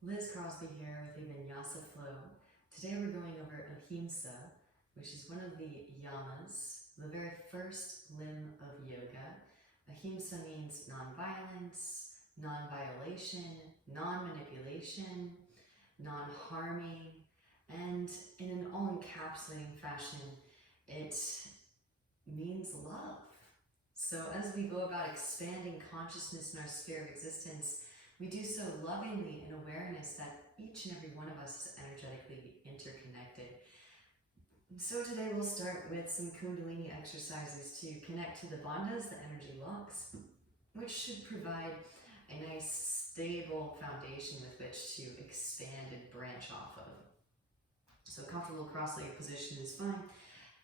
Liz Crosby here with the Ahimsa Flow. Today we're going over Ahimsa, which is one of the Yamas, the very first limb of yoga. Ahimsa means non-violence, non-violation, non-manipulation, non-harming, and in an all-encapsulating fashion, it means love. So as we go about expanding consciousness in our sphere of existence, we do so lovingly in awareness that each and every one of us is energetically interconnected. So today we'll start with some Kundalini exercises to connect to the bandhas, the energy locks, which should provide a nice stable foundation with which to expand and branch off of. So a comfortable cross-legged position is fine.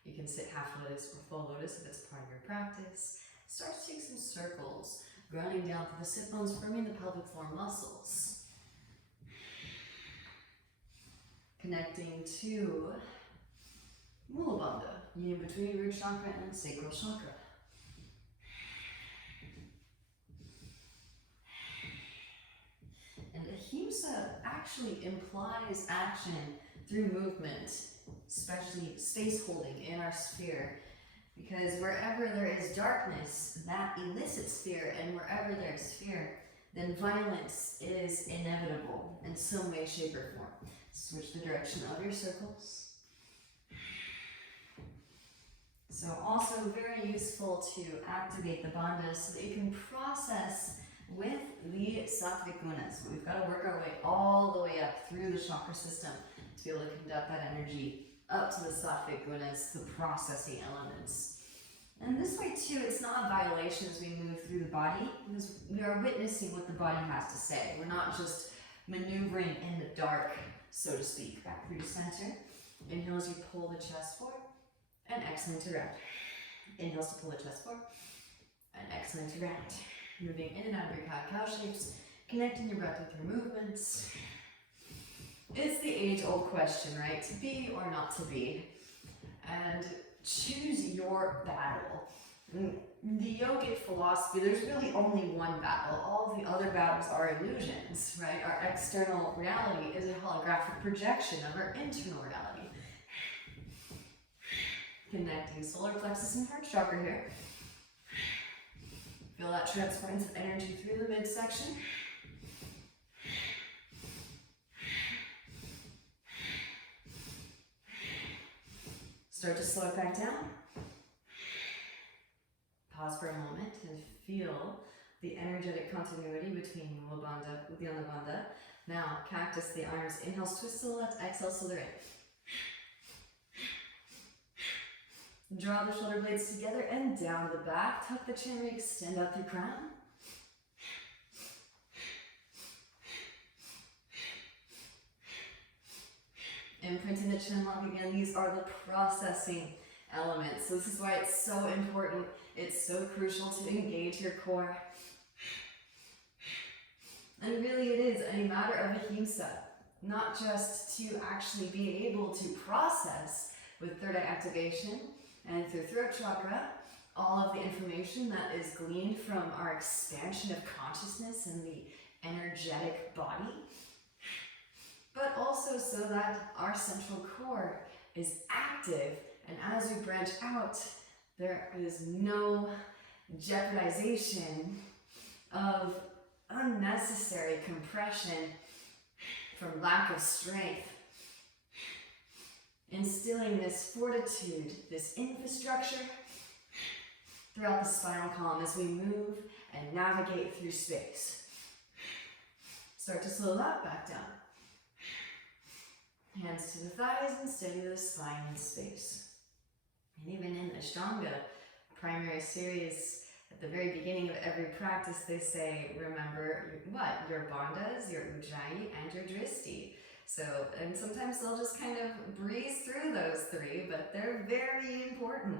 You can sit half lotus or full lotus if it's part of your practice. Start to take some circles, grounding down through the sit bones, firming the pelvic floor muscles. Connecting to Mula Bandha, union between root chakra and sacral chakra. And Ahimsa actually implies action through movement, especially space holding in our sphere. Because wherever there is darkness, that elicits fear, and wherever there's fear, then violence is inevitable in some way, shape, or form. Switch the direction of your circles. So also very useful to activate the bandhas so that you can process with the sattvic gunas. We've got to work our way all the way up through the chakra system to be able to conduct that energy up to the sattvic gunas, the processing elements. And this way too, it's not a violation as we move through the body, because we are witnessing what the body has to say. We're not just maneuvering in the dark, so to speak. Back through center. Inhale as you pull the chest forward, and exhaling to round. Inhales to pull the chest forward, and exhaling to round. Moving in and out of your cat-cow shapes, connecting your breath with your movements. It's the age-old question, right? To be or not to be. And choose your battle. In the yogic philosophy, there's really only one battle. All the other battles are illusions, right? Our external reality is a holographic projection of our internal reality. Connecting solar plexus and heart chakra here. Feel that transference of energy through the midsection. Start to slow it back down. Pause for a moment and feel the energetic continuity between Mula Bandha, Uddiyana Bandha. Now, cactus the arms. Inhale, twist to the left, exhale, so they're in. Draw the shoulder blades together and down the back. Tuck the chin, re-extend out through crown. Imprinting the chin lock again. These are the processing elements. So this is why it's so important. It's so crucial to engage your core. And really it is a matter of ahimsa, not just to actually be able to process with third eye activation and through throat chakra all of the information that is gleaned from our expansion of consciousness in the energetic body, but also so that our central core is active, and as we branch out, there is no jeopardization of unnecessary compression from lack of strength. Instilling this fortitude, this infrastructure throughout the spinal column as we move and navigate through space. Start to slow that back down. Hands to the thighs and steady the spine in space. And even in Ashtanga primary series, at the very beginning of every practice, they say, remember what? Your bandhas, your ujjayi, and your dristi. So, and sometimes they'll just kind of breeze through those three, but they're very important.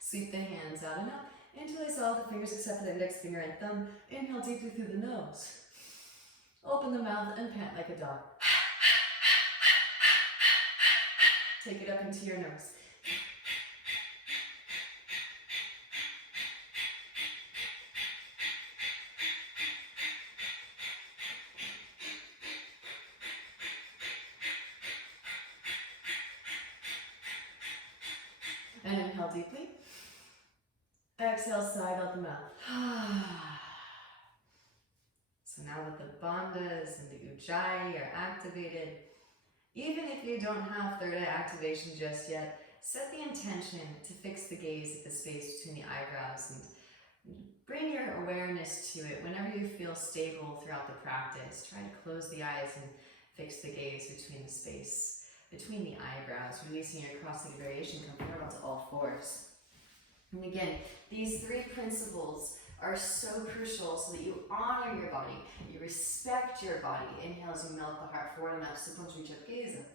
Sweep the hands out and up until they saw the fingers except for the index finger and thumb. Inhale deeply through the nose. Open the mouth and pant like a dog. Take it up into your nose. Inhale deeply. Exhale, sigh out the mouth. So now that the bandhas and the ujjayi are activated, even if you don't have third eye activation just yet, set the intention to fix the gaze at the space between the eyebrows and bring your awareness to it whenever you feel stable throughout the practice. Try to close the eyes and fix the gaze between the space between the eyebrows, releasing your cross-legged variation. Come forward onto all fours. And again, these three principles are so crucial so that you honor your body, you respect your body. Inhale as you melt the heart forward and up, supple reach up, gaze up.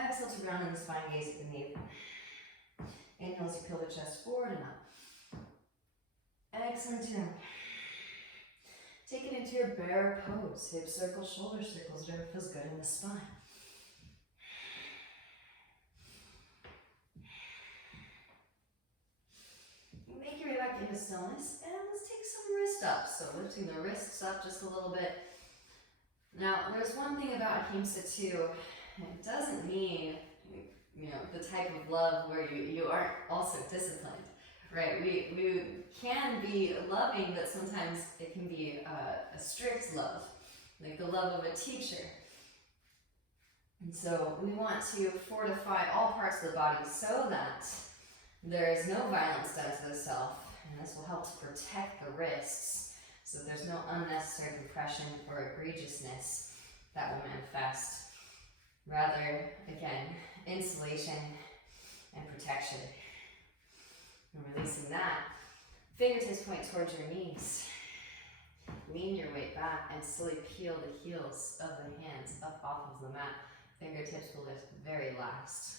Exhale to round in the spine, gaze at the navel. Inhale as you peel the chest forward and up. Exhale and turn. Take it into your bear pose. Hip circles, shoulder circles, whatever feels good in the spine. Make your way back into stillness, and let's take some wrist ups. So lifting the wrists up just a little bit. Now, there's one thing about Ahimsa too. It doesn't mean, the type of love where you aren't also disciplined, right? We can be loving, but sometimes it can be a strict love, like the love of a teacher. And so we want to fortify all parts of the body so that there is no violence done to the self, and this will help to protect the wrists so that there's no unnecessary compression or egregiousness that will manifest. Rather, again, insulation and protection. And releasing that, fingertips point towards your knees. Lean your weight back and slowly peel the heels of the hands up off of the mat. Fingertips will lift very last.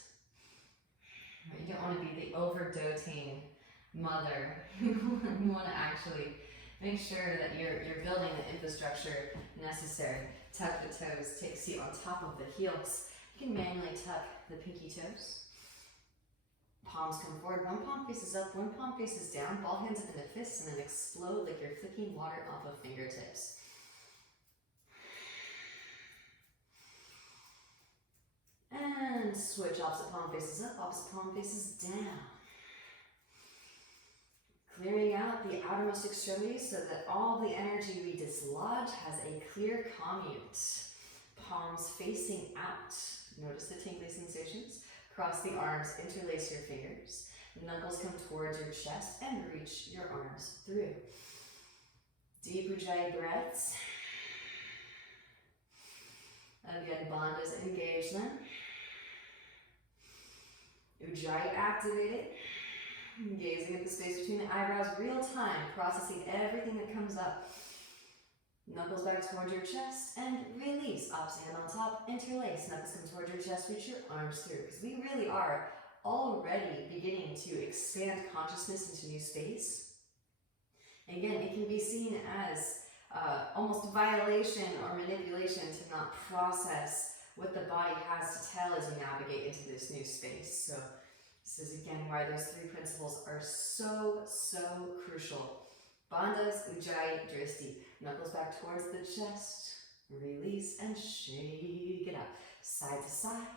You don't want to be the over-doting mother. You want to actually make sure that you're building the infrastructure necessary. Tuck the toes, take a seat on top of the heels. You can manually tuck the pinky toes. Palms come forward, one palm faces up, one palm faces down, ball hands up into fists, and then explode like you're flicking water off of fingertips. And switch, opposite palm faces up, opposite palm faces down. Clearing out the outermost extremities so that all the energy we dislodge has a clear commute. Palms facing out. Notice the tingly sensations. Cross the arms, interlace your fingers. Knuckles come towards your chest and reach your arms through. Deep ujjayi breaths. Again, bandhas engage them. Ujjayi activated. Gazing at the space between the eyebrows, real time, processing everything that comes up. Knuckles back towards your chest and release. Opposite hand on top, interlace. Knuckles come towards your chest, reach your arms through. Because we really are already beginning to expand consciousness into new space. Again, it can be seen as almost violation or manipulation to not process what the body has to tell as you navigate into this new space. So this is again why those three principles are so crucial. Bandhas, ujjayi, drishti. Knuckles back towards the chest. Release and shake it up. Side to side.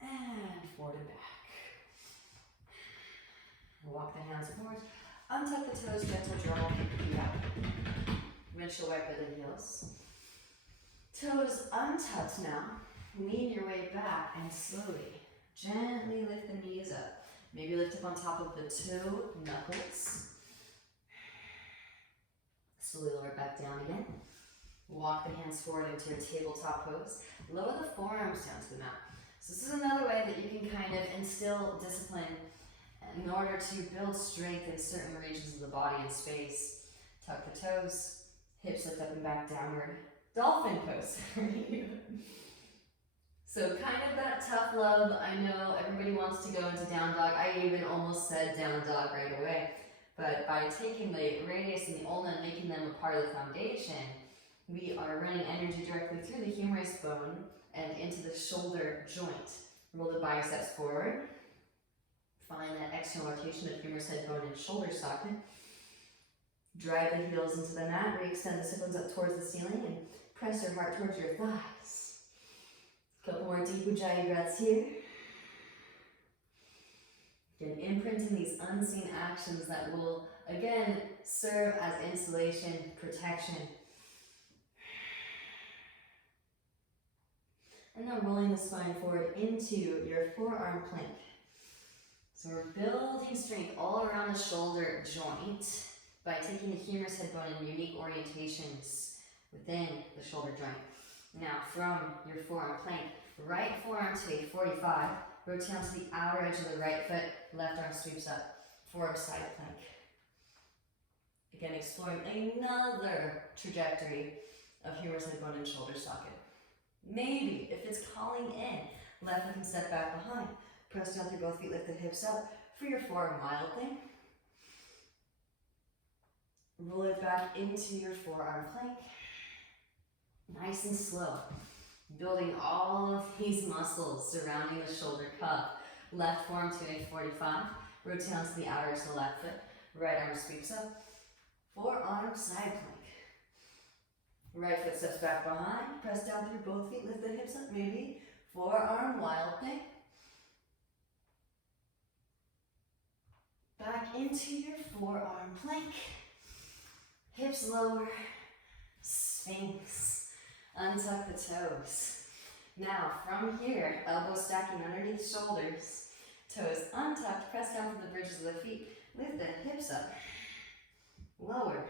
And forward and back. Walk the hands forward. Untuck the toes, gentle draw, feet out. Windshield wiper the heels. Toes untucked now. Lean your way back and slowly, gently lift the knees up. Maybe lift up on top of the toe knuckles. Slowly lower back down again. Walk the hands forward into a tabletop pose. Lower the forearms down to the mat. So this is another way that you can kind of instill discipline in order to build strength in certain regions of the body and space. Tuck the toes, hips lift up and back downward. Dolphin pose. So kind of that tough love. I know everybody wants to go into down dog. I even almost said down dog right away. But by taking the radius and the ulna and making them a part of the foundation, we are running energy directly through the humerus bone and into the shoulder joint. Roll the biceps forward. Find that external rotation of humerus head bone and shoulder socket. Drive the heels into the mat. Re-extend the sit bones up towards the ceiling and press your heart towards your thighs. Couple more deep ujjayi breaths here. Again, imprinting these unseen actions that will, again, serve as insulation, protection. And now rolling the spine forward into your forearm plank. So we're building strength all around the shoulder joint by taking the humerus head bone in unique orientations within the shoulder joint. Now from your forearm plank, right forearm to a 45, rotate onto the outer edge of the right foot, left arm sweeps up, forearm side plank. Again, exploring another trajectory of humerus head bone and shoulder socket. Maybe, if it's calling in, left foot can step back behind. Press down through both feet, lift the hips up for your forearm wild thing. Roll it back into your forearm plank. Nice and slow. Building all of these muscles surrounding the shoulder cuff. Left forearm to a 45. Rotate onto the outer edge of the left foot. Right arm sweeps up. Forearm side plank. Right foot steps back behind. Press down through both feet. Lift the hips up. Maybe forearm wild thing. Back into your forearm plank. Hips lower. Sphinx. Untuck the toes. Now from here, elbows stacking underneath shoulders. Toes untucked. Press down to the bridges of the feet. Lift the hips up. Lower.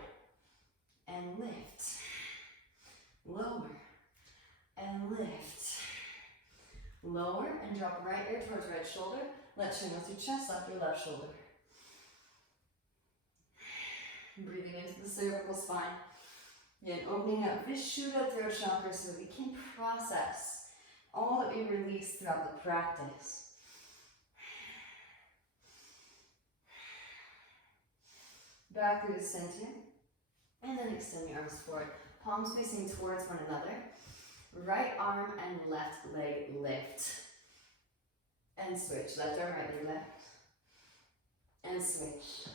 And lift. Lower. And lift. Lower and drop right ear towards right shoulder. Let chin go through chest, left your left shoulder. Breathing into the cervical spine. Again, opening up Vishuddha throat chakra so that we can process all that we release throughout the practice. Back through the center. And then extend your arms forward. Palms facing towards one another. Right arm and left leg lift. And switch. Left arm, right leg left. And switch.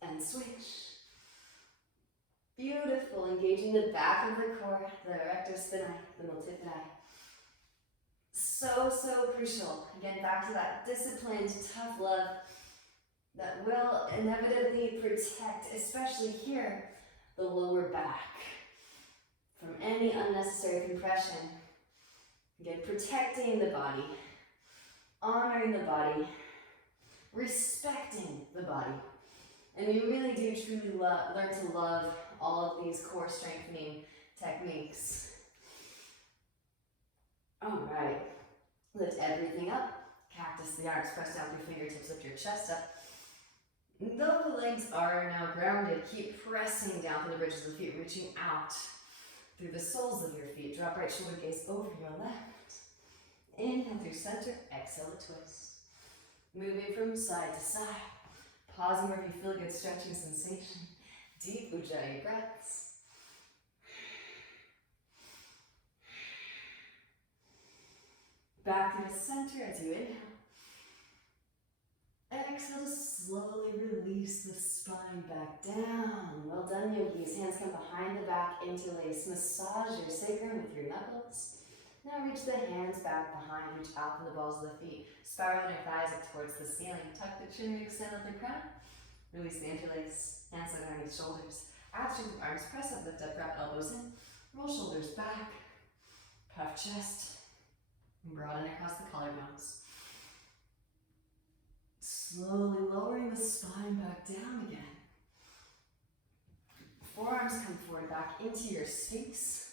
And switch. Beautiful. Engaging the back of the core, the rectus spinae, the multifidi. So, so crucial. Again, back to that disciplined, tough love that will inevitably protect, especially here, the lower back from any unnecessary compression. Again, protecting the body, honoring the body, respecting the body. And you really do truly learn to love all of these core strengthening techniques. All right, lift everything up. Cactus the arms, press down through fingertips, lift your chest up. Though the legs are now grounded, keep pressing down through the bridges of the feet, reaching out through the soles of your feet. Drop right shoulder gaze over your left. Inhale through center, exhale to twist. Moving from side to side. Pausing where you feel a good stretching sensation. Deep Ujjayi breaths. Back through the center as you inhale. Exhale to slowly release the spine back down. Well done, yogis. Hands come behind the back, interlace. Massage your sacrum with your knuckles. Now reach the hands back behind, reach out from the balls of the feet. Spiral your thighs up towards the ceiling. Tuck the chin and extend out the crown. Release the interlace. Hands down underneath shoulders. Abstract arms, press up, lift up, wrap elbows in. Roll shoulders back. Puff chest. Broaden across the collarbones. Slowly lowering the spine back down again. Forearms come forward back into your sphinx.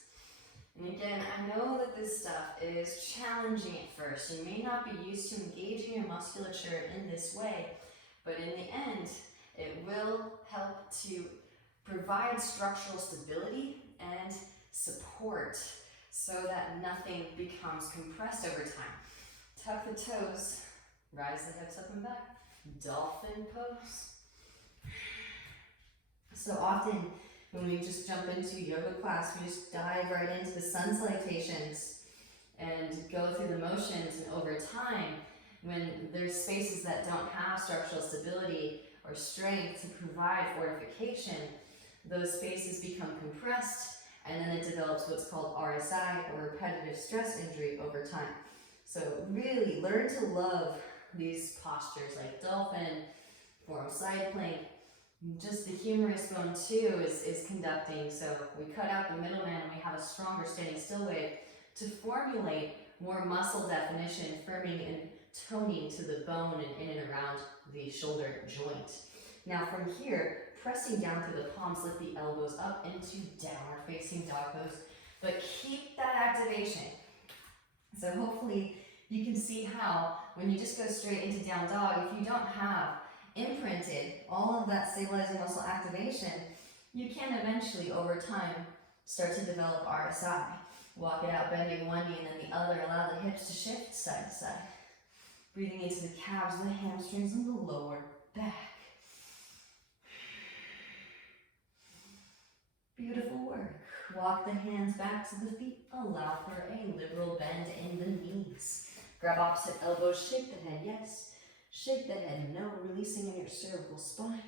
And again, I know that this stuff is challenging at first. You may not be used to engaging your musculature in this way, but in the end, it will help to provide structural stability and support so that nothing becomes compressed over time. Tuck the toes, rise the hips up and back. Dolphin pose. So often when we just jump into yoga class, we just dive right into the sun salutations and go through the motions, and over time, when there's spaces that don't have structural stability or strength to provide fortification, those spaces become compressed, and then it develops what's called RSI, or repetitive stress injury, over time. So really learn to love these postures like Dolphin, form side plank. Just the humerus bone too is conducting, so we cut out the middleman and we have a stronger standing still way to formulate more muscle definition, firming and toning to the bone and in and around the shoulder joint. Now from here, pressing down through the palms, lift the elbows up into downward facing dog pose, but keep that activation. So hopefully you can see how when you just go straight into down dog, if you don't have imprinted all of that stabilizing muscle activation, you can eventually over time start to develop RSI. Walk it out, bending one knee and then the other. Allow the hips to shift side to side. Breathing into the calves and the hamstrings and the lower back. Beautiful work. Walk the hands back to the feet. Allow for a liberal bend in the knees. Grab opposite elbows, shake the head, yes. Shake the head, no. Releasing in your cervical spine.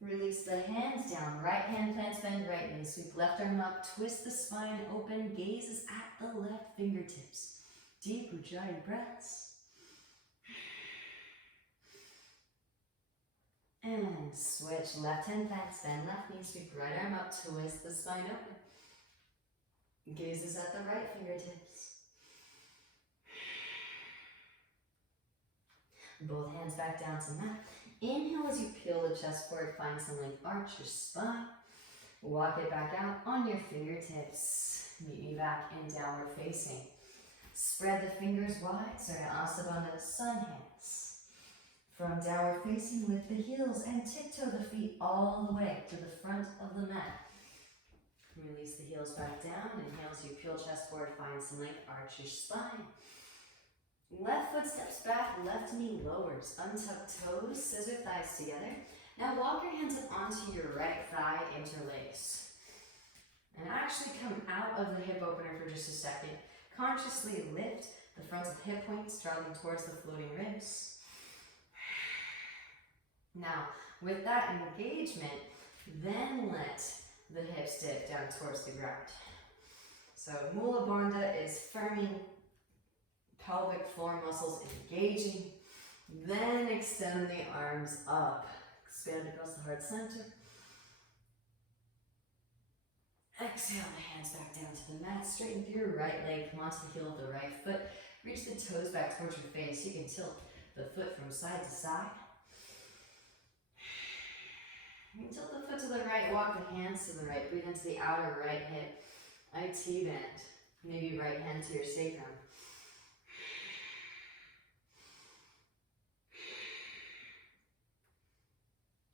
Release the hands down. Right hand plants, bend right knee. Sweep left arm up, twist the spine open. Gazes at the left fingertips. Deep Ujjayi breaths. And switch. Left hand plants, bend left knee. Sweep right arm up, twist the spine open. Gazes at the right fingertips. Both hands back down to mat. Inhale as you peel the chest forward, find some length, arch your spine. Walk it back out on your fingertips. Meet me back in downward facing. Spread the fingers wide, Sarya Bandha, sun hands. From downward facing, lift the heels and tiptoe the feet all the way to the front of the mat. Release the heels back down. Inhale as you peel chest forward, find some length, arch your spine. Left foot steps back, left knee lowers. Untuck toes, scissor thighs together. Now walk your hands up onto your right thigh, interlace. And actually come out of the hip opener for just a second. Consciously lift the fronts of hip points, traveling towards the floating ribs. Now, with that engagement, then let the hips dip down towards the ground. So Mula Bandha is firming, pelvic floor muscles engaging, then extend the arms up, expand across the heart center. Exhale the hands back down to the mat, straighten through your right leg, come onto the heel of the right foot, reach the toes back towards your face. You can tilt the foot from side to side. You can tilt the foot to the right, walk the hands to the right, breathe into the outer right hip, IT bend, maybe right hand to your sacrum.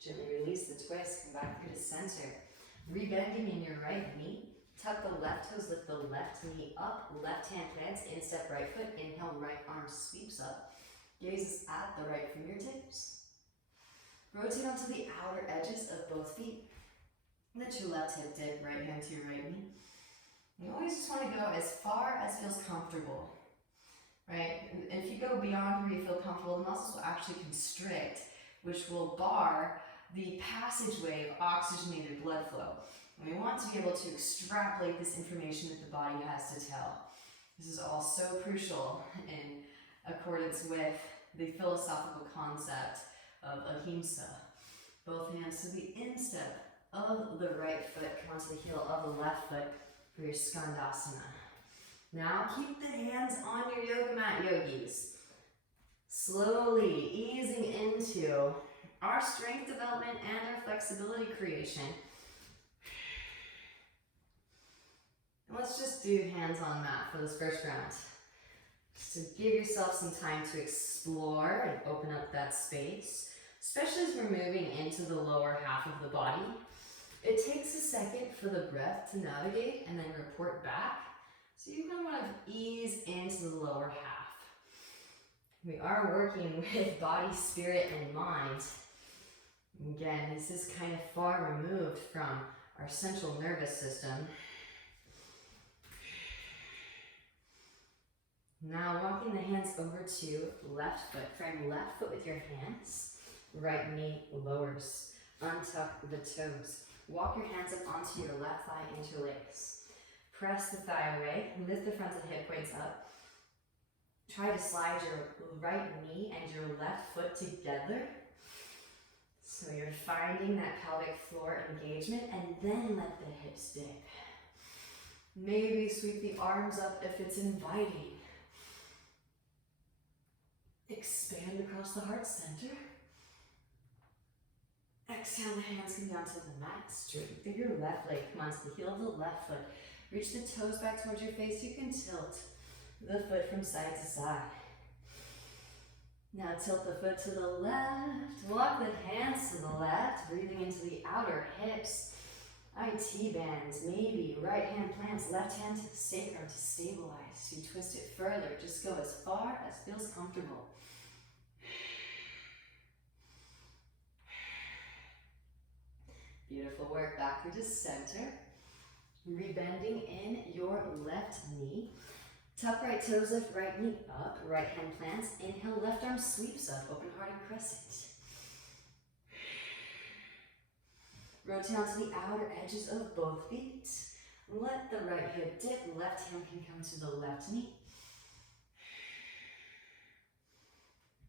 Gently release the twist, come back through to center. Rebending in your right knee, tuck the left toes, lift the left knee up, left hand plants, instep right foot, inhale, right arm sweeps up, gazes at the right fingertips. Rotate onto the outer edges of both feet. Let your left hip dip, right hand to your right knee. You always just want to go as far as feels comfortable, right? And if you go beyond where you feel comfortable, the muscles will actually constrict, which will bar the passageway of oxygenated blood flow. And we want to be able to extrapolate this information that the body has to tell. This is all so crucial in accordance with the philosophical concept of Ahimsa. Both hands to the instep of the right foot, come onto the heel of the left foot for your Skandasana. Now keep the hands on your yoga mat, yogis. Slowly easing into our strength development and our flexibility creation. And let's just do hands on mat for this first round. Just to give yourself some time to explore and open up that space, especially as we're moving into the lower half of the body. It takes a second for the breath to navigate and then report back. So you kind of want to ease into the lower half. We are working with body, spirit, and mind. Again, this is kind of far removed from our central nervous system. Now walking the hands over to left foot. Frame left foot with your hands. Right knee lowers. Untuck the toes. Walk your hands up onto your left thigh, interlace. Press the thigh away. Lift the front of the hip points up. Try to slide your right knee and your left foot together. So you're finding that pelvic floor engagement, and then let the hips dip. Maybe sweep the arms up if it's inviting. Expand across the heart center. Exhale, the hands come down to the mat. Straighten through your left leg. Come onto the heel of the left foot. Reach the toes back towards your face. You can tilt the foot from side to side. Now tilt the foot to the left. Walk the hands to the left. Breathing into the outer hips. IT bands, maybe. Right hand plants, left hand to the sacrum to stabilize. You twist it further. Just go as far as feels comfortable. Beautiful work. Back through to center. Rebending in your left knee. Tuck right toes, lift right knee up. Right hand plants. Inhale, left arm sweeps up. Open-hearted crescent. Rotate onto the outer edges of both feet. Let the right hip dip. Left hand can come to the left knee.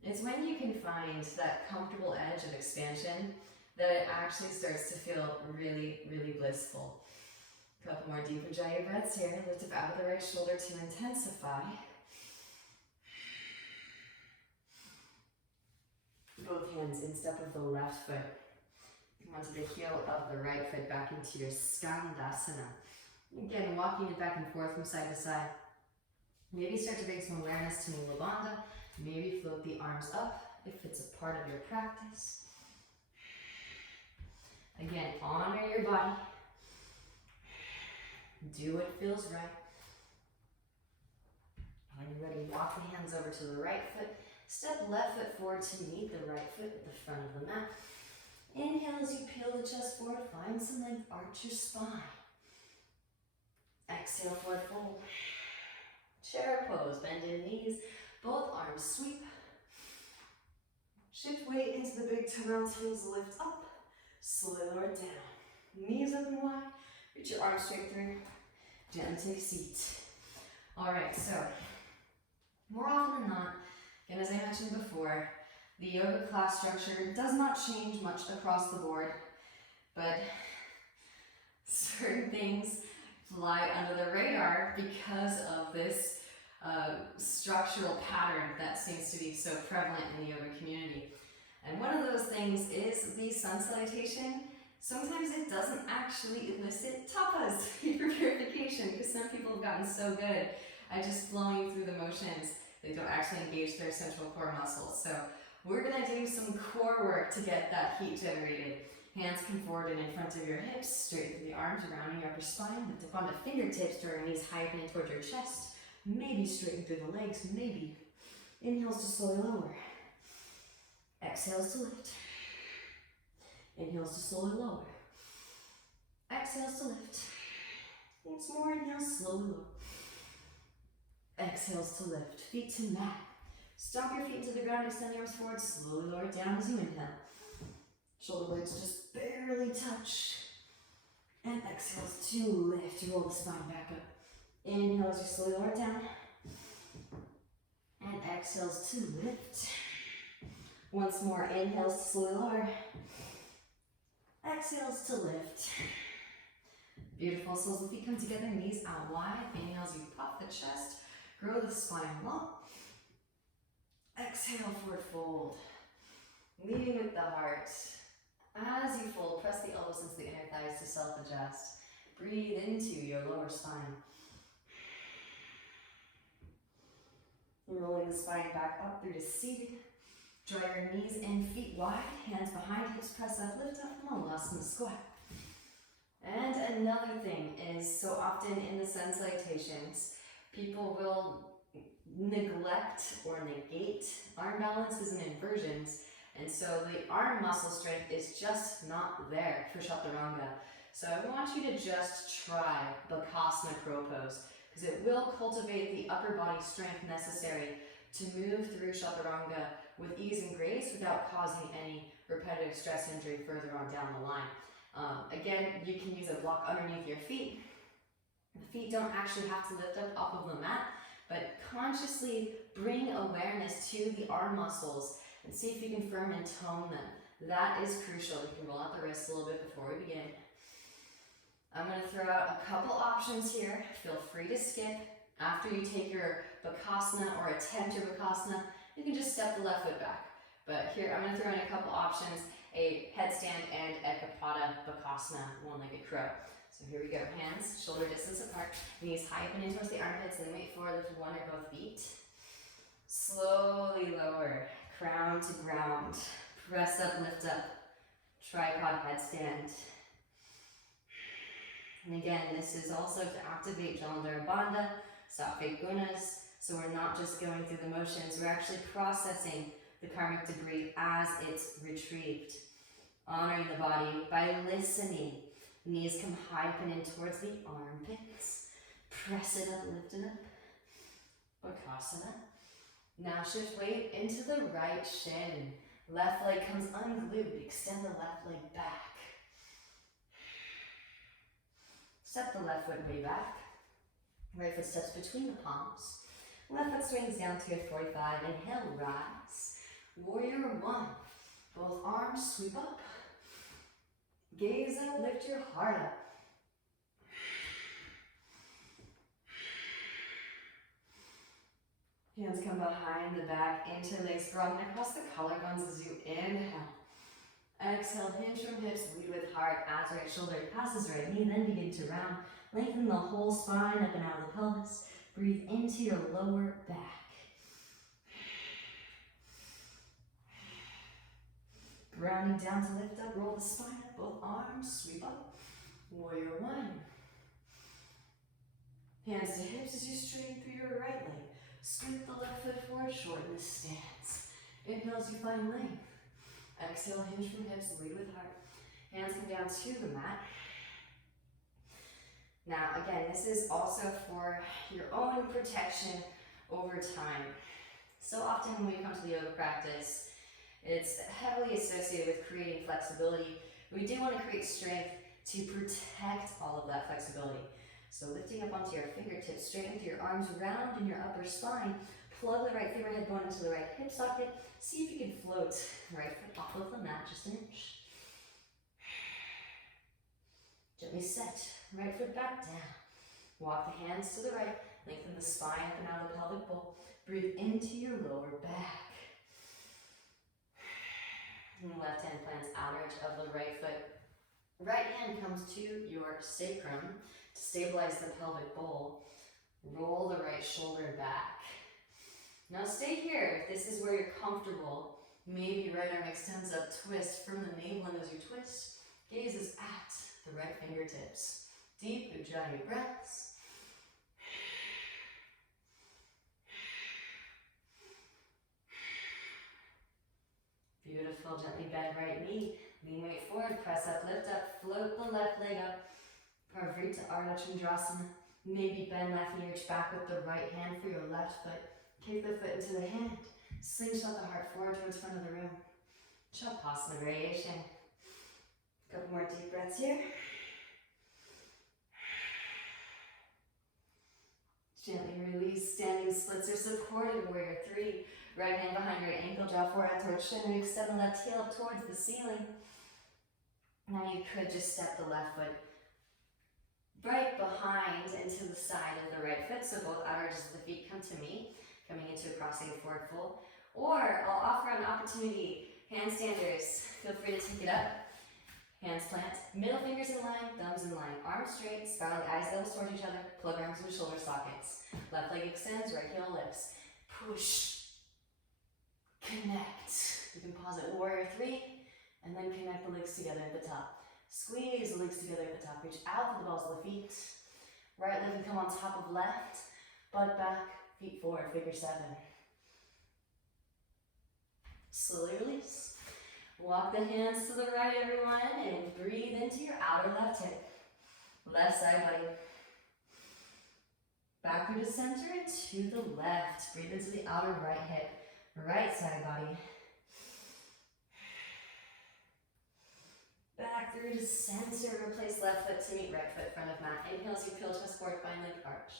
It's when you can find that comfortable edge of expansion that it actually starts to feel really, really blissful. A couple more deep ujjayi breaths here. Lift up out of the right shoulder to intensify. Both hands in step of the left foot. Come onto the heel of the right foot back into your skandasana. Again, walking it back and forth from side to side. Maybe start to bring some awareness to Mula Bandha. Maybe float the arms up if it's a part of your practice. Again, honor your body. Do what feels right. When you're ready, walk the hands over to the right foot. Step left foot forward to meet the right foot at the front of the mat. Inhale as you peel the chest forward. Find some length, arch your spine. Exhale, forward fold. Chair pose, bend in knees. Both arms sweep. Shift weight into the big toe round, heels lift up. Slowly lower down. Knees open wide. Reach your arms straight through. Gently take a seat. Alright, so more often than not, and as I mentioned before, the yoga class structure does not change much across the board, but certain things fly under the radar because of this structural pattern that seems to be so prevalent in the yoga community. And one of those things is the sun salutation. Sometimes it doesn't actually elicit tapas for purification because some people have gotten so good at just flowing through the motions, they don't actually engage their central core muscles. So we're gonna do some core work to get that heat generated. Hands come forward and in front of your hips, straight through the arms, rounding your upper spine. Lift up on the fingertips, draw your knees high up and in towards your chest. Maybe straighten through the legs, maybe. Inhales to slowly lower. Exhales to lift. Inhales to slowly lower. Exhales to lift. Once more, inhales, slowly lower. Exhales to lift. Feet to mat. Stomp your feet into the ground, extend the arms forward, slowly lower it down as you inhale. Shoulder blades just barely touch. And exhales to lift. Roll the spine back up. Inhale as you slowly lower it down. And exhales to lift. Once more, inhales to slowly lower. Exhales to lift. Beautiful. Soles of the feet come together, knees out wide. Inhales, you puff the chest, grow the spine long. Exhale, forward fold. Leading with the heart. As you fold, press the elbows into the inner thighs to self-adjust. Breathe into your lower spine. Rolling the spine back up through to seated. Draw your knees and feet wide, hands behind, hips press up, lift up, Malasana squat. And another thing is, so often in the sun salutations, people will neglect or negate arm balances and inversions, and so the arm muscle strength is just not there for Chaturanga. So I want you to just try Bakasana Crow Pose, because it will cultivate the upper body strength necessary to move through Chaturanga with ease and grace without causing any repetitive stress injury further on down the line. Again, you can use a block underneath your feet. The feet don't actually have to lift up off of the mat. but consciously bring awareness to the arm muscles and see if you can firm and tone them. That is crucial. You can roll out the wrists a little bit before we begin. I'm going to throw out a couple options here. Feel free to skip. After you take your Bakasana or attempt your Bakasana, you can just step the left foot back. But here, I'm going to throw in a couple options, a headstand and Ekapada Bakasana, one-legged crow. So here we go, hands, shoulder distance apart, knees high up and in towards the armpits, then weight forward, lift one or both feet. Slowly lower, crown to ground, press up, lift up, tripod headstand. And again, this is also to activate Jalandhara Bandha, Sattvic Gunas, so we're not just going through the motions, we're actually processing the karmic debris as it's retrieved. Honoring the body by listening. Knees come high up and in towards the armpits. Press it up, lift it up. Bakasana. Now shift weight into the right shin. Left leg comes unglued. Extend the left leg back. Step the left foot way back. Right foot steps between the palms. Left foot swings down to a 45. Inhale, rise. Warrior one. Both arms sweep up. Gaze up, lift your heart up. Hands come behind the back, interlace, broaden across the collarbones as you inhale. Exhale, hinge from hips, lead with heart as right shoulder passes right knee, then begin to round. Lengthen the whole spine up and out of the pelvis. Breathe into your lower back. Rounding down to lift up, roll the spine up, both arms, sweep up. Warrior one. Hands to hips as you straighten through your right leg. Sweep the left foot forward, shorten the stance. Inhale as you find length. Exhale, hinge from hips, lead with heart. Hands come down to the mat. Now again, this is also for your own protection over time. So often when we come to the yoga practice, it's heavily associated with creating flexibility. We do want to create strength to protect all of that flexibility. So lifting up onto your fingertips, straighten through your arms, round in your upper spine, plug the right fingerhead bone into the right hip socket. See if you can float right foot off of the mat, just an inch. Gently set, right foot back down. Walk the hands to the right, lengthen the spine up and out of the pelvic bowl. Breathe into your lower back. And the left hand plants outer edge of the right foot. Right hand comes to your sacrum to stabilize the pelvic bowl. Roll the right shoulder back. Now stay here. If this is where you're comfortable, maybe right arm extends up, twist from the navel, and as you twist, gaze is at the right fingertips. Deep Ujjayi breaths. Beautiful, gently bend right knee, lean weight forward, press up, lift up, float the left leg up. Parvrita Ardha Chandrasana. Maybe bend left knee, reach back with the right hand for your left foot. Kick the foot into the hand. Slingshot the heart forward towards front of the room. Shavasana variation. A couple more deep breaths here. Gently release, standing splits are supported, warrior three. Right hand behind your ankle, draw forehead towards shin, and extend the left heel up towards the ceiling. Now you could just step the left foot right behind into the side of the right foot, so both outer edges of the feet come to me, coming into a crossing forward fold. Or I'll offer an opportunity, handstanders, feel free to take it up. Hands plant, middle fingers in line, thumbs in line, arms straight, spiral the eyes levels towards each other, plug arms with shoulder sockets. Left leg extends, right heel lifts. Push, connect. You can pause at warrior three, and then connect the legs together at the top. Squeeze the legs together at the top, reach out to the balls of the feet. Right leg can come on top of left, butt back, feet forward, figure seven. Slowly release. Walk the hands to the right, everyone, and breathe into your outer left hip. Left side body. Backward to center and to the left. Breathe into the outer right hip. Right side body. Back through to center. Replace left foot to meet right foot, front of mat. Inhale as you peel, twist forward, find leg arch.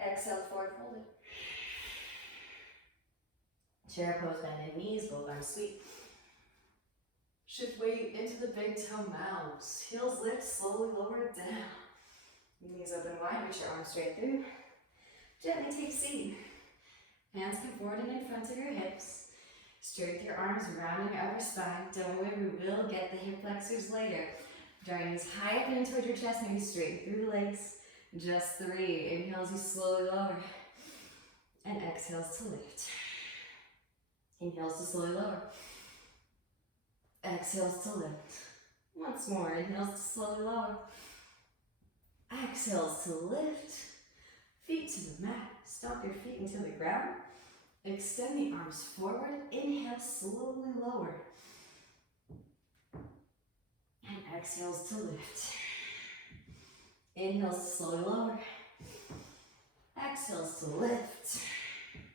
Exhale, forward folded. Chair pose, bend in knees, both arms sweep. Shift weight into the big toe mouse. Heels lift, slowly lower it down. Knees open wide, reach your arms straight through. Gently take seat. Hands come forward and in front of your hips. Straight your arms, rounding your upper spine. Don't worry, we will get the hip flexors later. Draw your knees high up and in toward your chest, maybe straight through the legs. Just 3. Inhales, you slowly lower. And exhales to lift. Inhales to slowly lower. Exhales to lift. Once more, inhales to slowly lower. Exhales to lift. Feet to the mat. Stomp your feet into the ground. Extend the arms forward. Inhale, slowly lower. And exhales to lift. Inhales to slowly lower. Exhales to lift.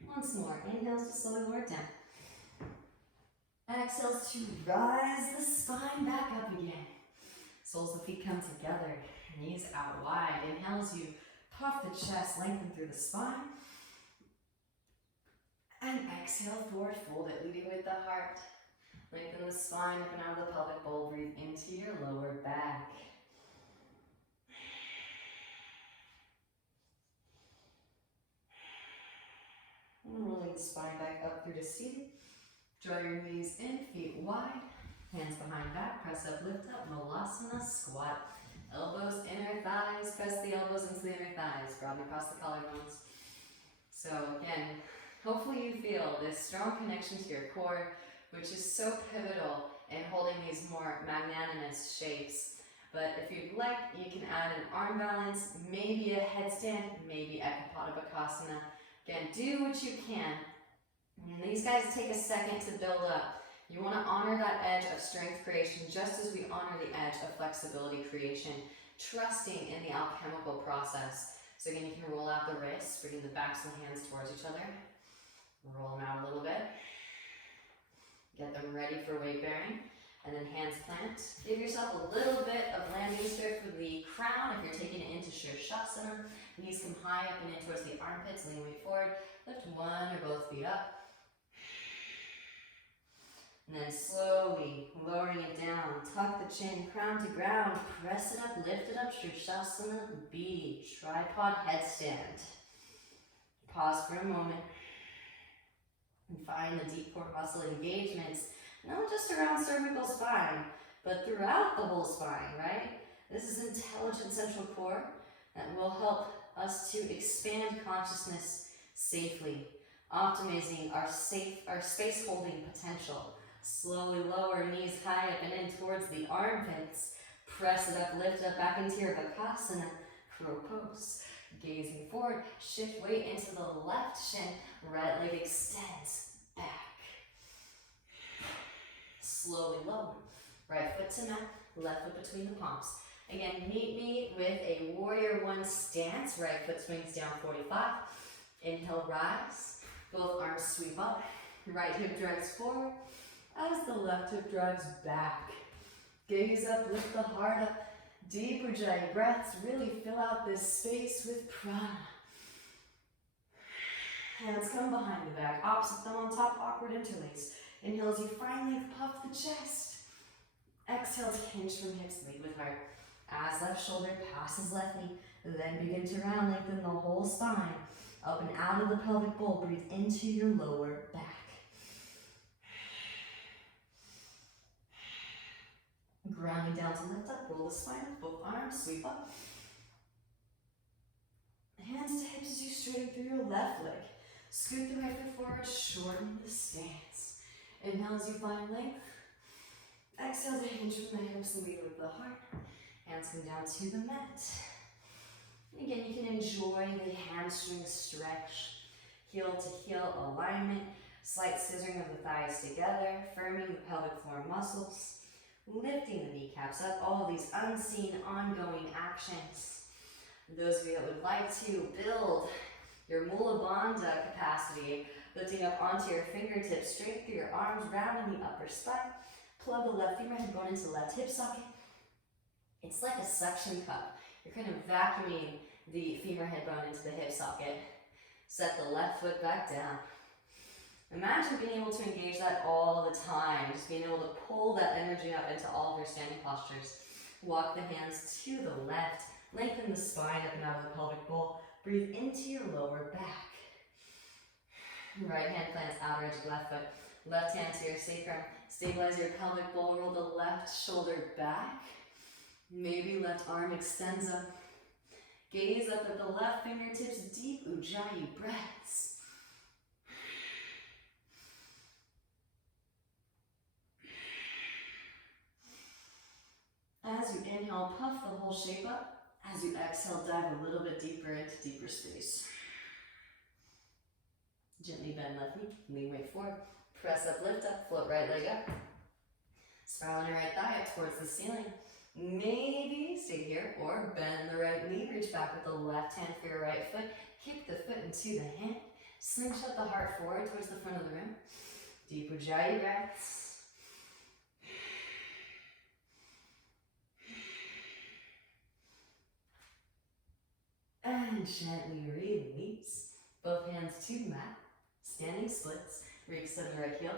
Once more. Inhales to slowly lower down. Exhales to rise the spine back up again. Soles of the feet come together. Knees out wide. Inhales, you puff the chest, lengthen through the spine. And exhale, forward fold it, leading with the heart. Lengthen the spine up and out of the pelvic bowl. Breathe into your lower back. And rolling the spine back up through to seated. Draw your knees in, feet wide. Hands behind back, press up, lift up, Malasana, squat. Elbows, inner thighs, press the elbows into the inner thighs. Broaden across the collarbones. So again, hopefully you feel this strong connection to your core, which is so pivotal in holding these more magnanimous shapes. But if you'd like, you can add an arm balance, maybe a headstand, maybe Ekapadabhakasana. Again, do what you can. And these guys take a second to build up. You want to honor that edge of strength creation just as we honor the edge of flexibility creation, trusting in the alchemical process. So again, you can roll out the wrists, bringing the backs of the hands towards each other. Roll them out a little bit. Get them ready for weight bearing. And then hands plant. Give yourself a little bit of landing strip for the crown if you're taking it into Shirshasana. Knees come high up and in towards the armpits, lean weight forward. Lift one or both feet up. And then slowly lowering it down. Tuck the chin, crown to ground. Press it up, lift it up. Shirshasana, B, tripod headstand. Pause for a moment. And find the deep core muscle engagements. Not just around cervical spine, but throughout the whole spine, right? This is intelligent central core that will help us to expand consciousness safely, optimizing our space holding potential. Slowly lower, knees high up and in towards the armpits. Press it up, lift up, back into your Bakasana, crow pose. Gazing forward, shift weight into the left shin, right leg extends back. Slowly lower, right foot to mat, left foot between the palms. Again, meet me with a warrior one stance. Right foot swings down 45. Inhale, rise. Both arms sweep up. Right hip drives forward as the left hip drives back. Gaze up, lift the heart up. Deep Ujjayi breaths. Really fill out this space with prana. Hands come behind the back. Opposite thumb on top, awkward interlace. Inhale as you finally puff the chest. Exhale to hinge from hips, lead with heart. As left shoulder passes left knee, then begin to round, lengthen the whole spine. Up and out of the pelvic bowl, breathe into your lower back. Grounding down to lift up, roll the spine up, both arms, sweep up. Hands to hips as you straighten through your left leg. Scoot the right foot forward, shorten the stance. Inhale as you find length. Exhale to hinge from the hips and lead with the heart. Hands come down to the mat. And again, you can enjoy the hamstring stretch. Heel to heel alignment. Slight scissoring of the thighs together. Firming the pelvic floor muscles. Lifting the kneecaps up. All of these unseen, ongoing actions. Those of you that would like to build your Mula Bandha capacity, lifting up onto your fingertips, straight through your arms, rounding the upper spine. Plug the left femur head bone into the left hip socket. It's like a suction cup. You're kind of vacuuming the femur head bone into the hip socket. Set the left foot back down. Imagine being able to engage that all the time, just being able to pull that energy up into all of your standing postures. Walk the hands to the left, lengthen the spine up and out of the pelvic bowl. Breathe into your lower back. Right hand plants outer edge of left foot. Left hand to your sacrum. Stabilize your pelvic bowl. Roll the left shoulder back. Maybe left arm extends up. Gaze up at the left fingertips. Deep Ujjayi breaths. As you inhale, puff the whole shape up. As you exhale, dive a little bit deeper into deeper space. Gently bend left knee, lean weight forward. Press up, lift up, float right leg up. Spiral your right thigh up towards the ceiling. Maybe stay here or bend the right knee. Reach back with the left hand for your right foot. Kick the foot into the hand. Slingshot the heart forward towards the front of the room. Deep Ujjayi breaths. And gently release. Both hands to the mat. Standing splits. Re-extend the right heel.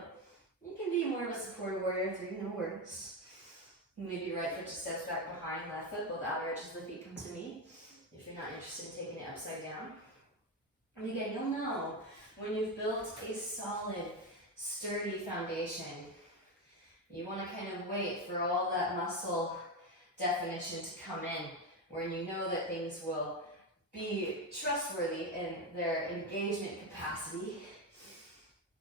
You can be more of a support warrior 3, no worries. Maybe right foot just steps back behind left foot. Both outer edges of the feet come to meet. If you're not interested in taking it upside down. And again, you'll know when you've built a solid, sturdy foundation. You want to kind of wait for all that muscle definition to come in, where you know that things will be trustworthy in their engagement capacity.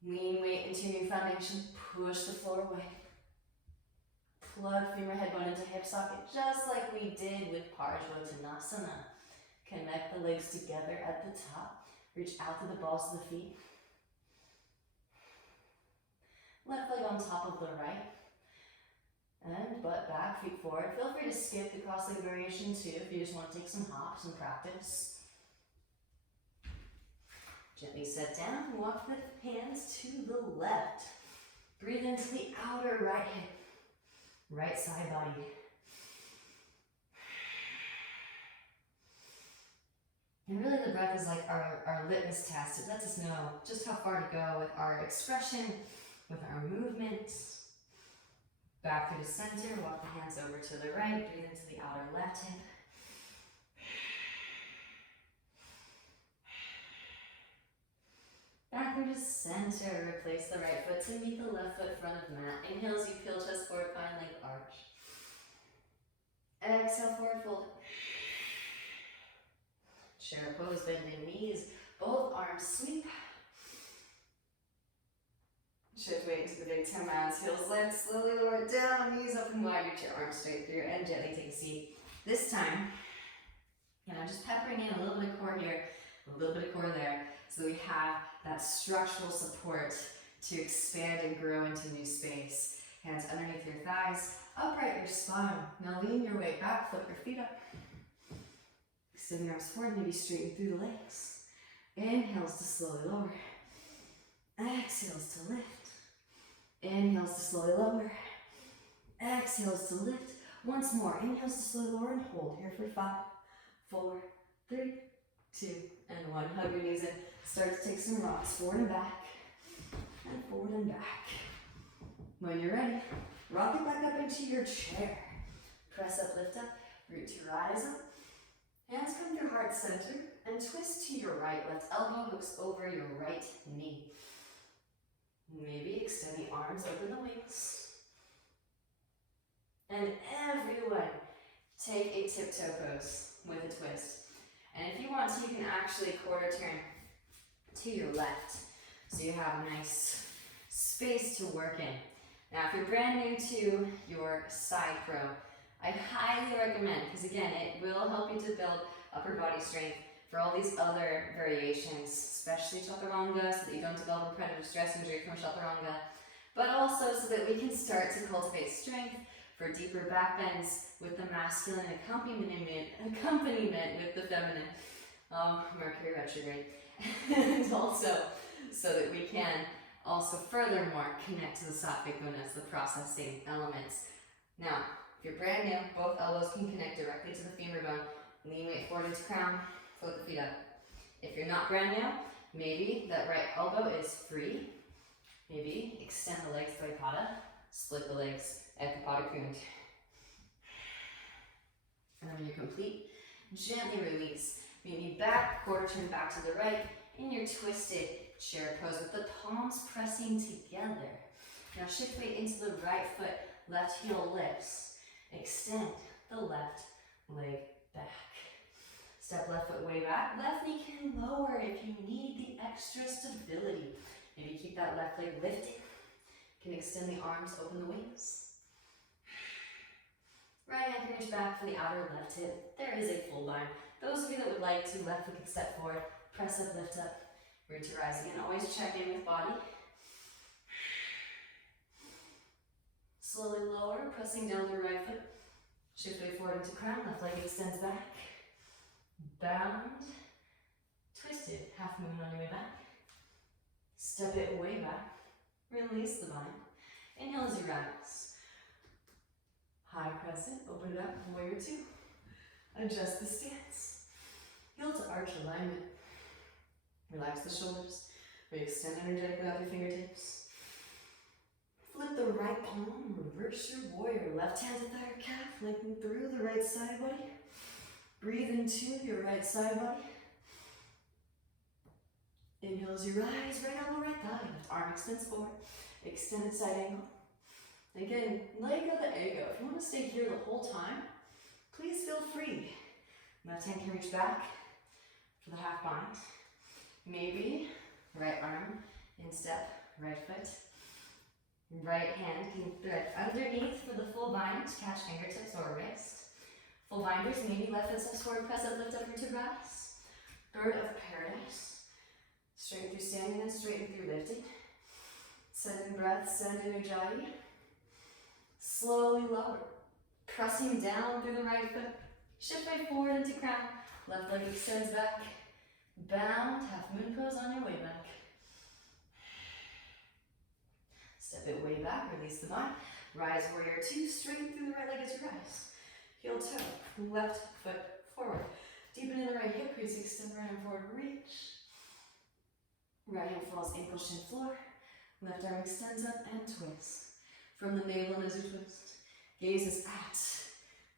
Lean weight into your new foundation. Push the floor away. Plug femur head bone into hip socket, just like we did with Parsvottanasana. Connect the legs together at the top. Reach out to the balls of the feet. Left leg on top of the right. And butt back, feet forward. Feel free to skip the cross leg variation too if you just want to take some hops and practice. Gently set down, walk the hands to the left. Breathe into the outer right hip. Right side body. And really the breath is like our litmus test. It lets us know just how far to go with our expression, with our movements. Back through the center, walk the hands over to the right, breathe into the outer left hip. Back through the center, replace the right foot to meet the left foot front of the mat. Inhale as you peel chest forward, find leg arch. Exhale, forward fold. Chair pose, bending knees, both arms sweep. Shift weight into the big toe mounds, heels lift, slowly lower it down, knees up and wide, reach your arms straight through, and gently take a seat. This time, I'm just peppering in a little bit of core here, a little bit of core there, so we have that structural support to expand and grow into new space. Hands underneath your thighs, upright your spine. Now lean your way back, flip your feet up. Extend your arms forward, maybe straighten through the legs. Inhales to slowly lower. Exhales to lift. Inhales to slowly lower. Exhales to lift. Once more. Inhales to slowly lower and hold here for 5, 4, 3, 2, and 1. Hug your knees in. Start to take some rocks forward and back. And forward and back. When you're ready, rock it back up into your chair. Press up, lift up. Root to rise up. Hands come to heart center and twist to your right. Left elbow hooks over your right knee. Maybe extend the arms over the wings. And everyone, take a tiptoe pose with a twist. And if you want to, you can actually quarter turn to your left. So you have a nice space to work in. Now, if you're brand new to your side throw, I highly recommend, because again, it will help you to build upper body strength for all these other variations, especially chaturanga, so that you don't develop repetitive stress injury from chaturanga, but also so that we can start to cultivate strength for deeper back bends with the masculine accompaniment with the feminine, Mercury retrograde, and also so that we can also furthermore connect to the sattvic gunas, the processing elements. Now, if you're brand new, both elbows can connect directly to the femur bone. lean weight forward into crown, float the feet up. If you're not brand new, maybe that right elbow is free. Maybe extend the legs, Tripada, split the legs, Ekapada Kund. And when you're complete, gently release. Maybe back, quarter turn back to the right, in your twisted chair pose with the palms pressing together. Now shift weight into the right foot, left heel lifts. Extend the left leg back. Step left foot way back. Left knee can lower if you need the extra stability. Maybe keep that left leg lifted. You can extend the arms, open the wings. Right hand can reach back for the outer left hip. There is a full bind. Those of you that would like to, left foot can step forward, press up, lift up, root to rise again. Always check in with body. Slowly lower, pressing down the right foot. Shift weight forward into crown, left leg extends back. Bound, twisted, half moon on your way back. Step it way back, release the bind. Inhale as you rise. High crescent, open it up, warrior two. Adjust the stance. Heel to arch alignment. Relax the shoulders. Re-extend energetically out your fingertips. Flip the right palm, reverse your warrior. Left hand to thigh or calf, lengthen through the right side body. Breathe into your right side body. Inhale as you rise, right elbow, right thigh. Left arm extends forward. Extended side angle. Again, let go the ego. If you want to stay here the whole time, please feel free. Left hand can reach back for the half bind. Maybe right arm in step, right foot. Right hand can thread underneath for the full bind, catch fingertips or wrist. Full binders, maybe left foot steps forward, press up, lift up, root to rise. Bird of paradise. Straighten through standing and straighten through lifting. Send in breath, send in ujjayi. Slowly lower. Pressing down through the right foot. Shift weight forward into crown. Left leg extends back. Bound, half moon pose on your way back. Step it way back, release the bind. Rise warrior two, straighten through the right leg as you rise. Heel toe, left foot forward. Deepen in the right hip crease, extend right arm forward, reach. Right hand falls, ankle shin floor. Left arm extends up and twist. From the navel as you twist. Gaze is at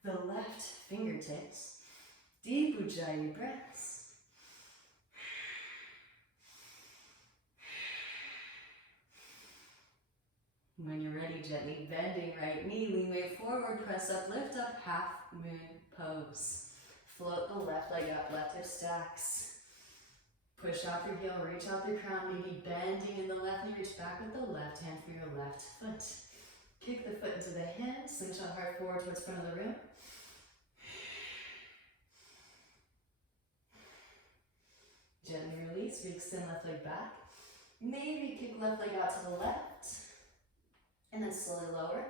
the left fingertips. Deep ujjayi breaths. When you're ready, gently bending right knee, lean weight forward, press up, lift up, half moon pose. Float the left leg up, left hip stacks. Push out your heel, reach out the crown, maybe bending in the left knee, reach back with the left hand for your left foot. Kick the foot into the hand, slingshot heart forward towards front of the room. Gently release, re-extend left leg back. Maybe kick left leg out to the left. And then slowly lower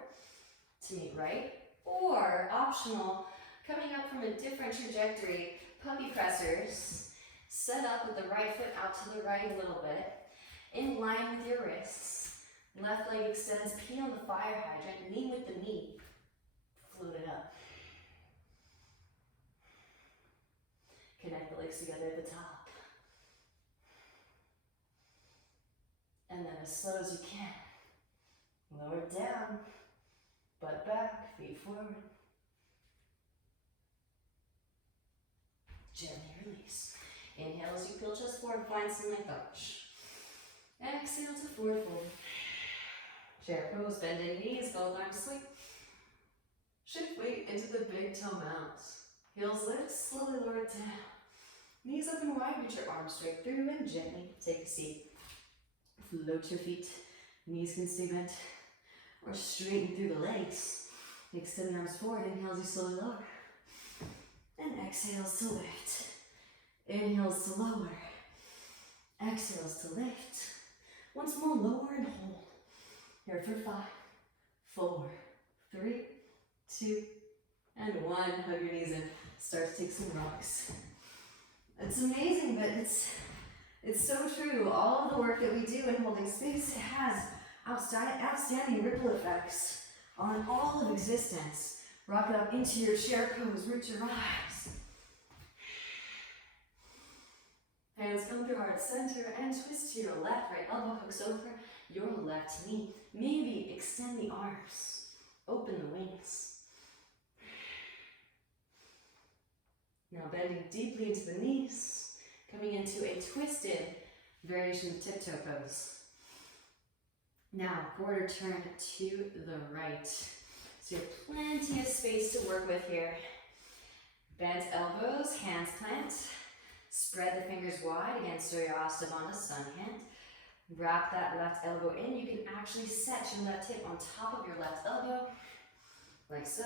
to meet right. Or, optional, coming up from a different trajectory, puppy pressers. Set up with the right foot out to the right a little bit. In line with your wrists. Left leg extends, pee on the fire hydrant, knee with the knee. Float it up. Connect the legs together at the top. And then as slow as you can. Lower it down, butt back, feet forward. Gently release. Inhale as you peel chest forward, find some length arch. Exhale to forward fold. Chair pose, bend in knees, both arms sweep. Shift weight into the big toe mount. Heels lift, slowly lower it down. Knees open wide, reach your arms straight through and gently take a seat. Float your feet, knees can stay bent. Or straighten through the legs. Extend the arms forward. Inhale as you slowly lower. And exhales to lift. Inhales to lower. Exhales to lift. Once more, lower and hold. Here for 5, 4, 3, 2, and 1. Hug your knees in. Start to take some rocks. It's amazing, but it's so true. All of the work that we do in holding space has outstanding ripple effects on all of existence. Rock it up into your chair pose, root to rise. your heart center and twist to your left. Right elbow hooks over your left knee. Maybe extend the arms. Open the wings. Now bending deeply into the knees. Coming into a twisted variation of tiptoe pose. Now, quarter turn to the right. So you have plenty of space to work with here. Bent elbows, hands plant. Spread the fingers wide against your Astabandha, sun hand. Wrap that left elbow in. You can actually set your left hip on top of your left elbow, like so.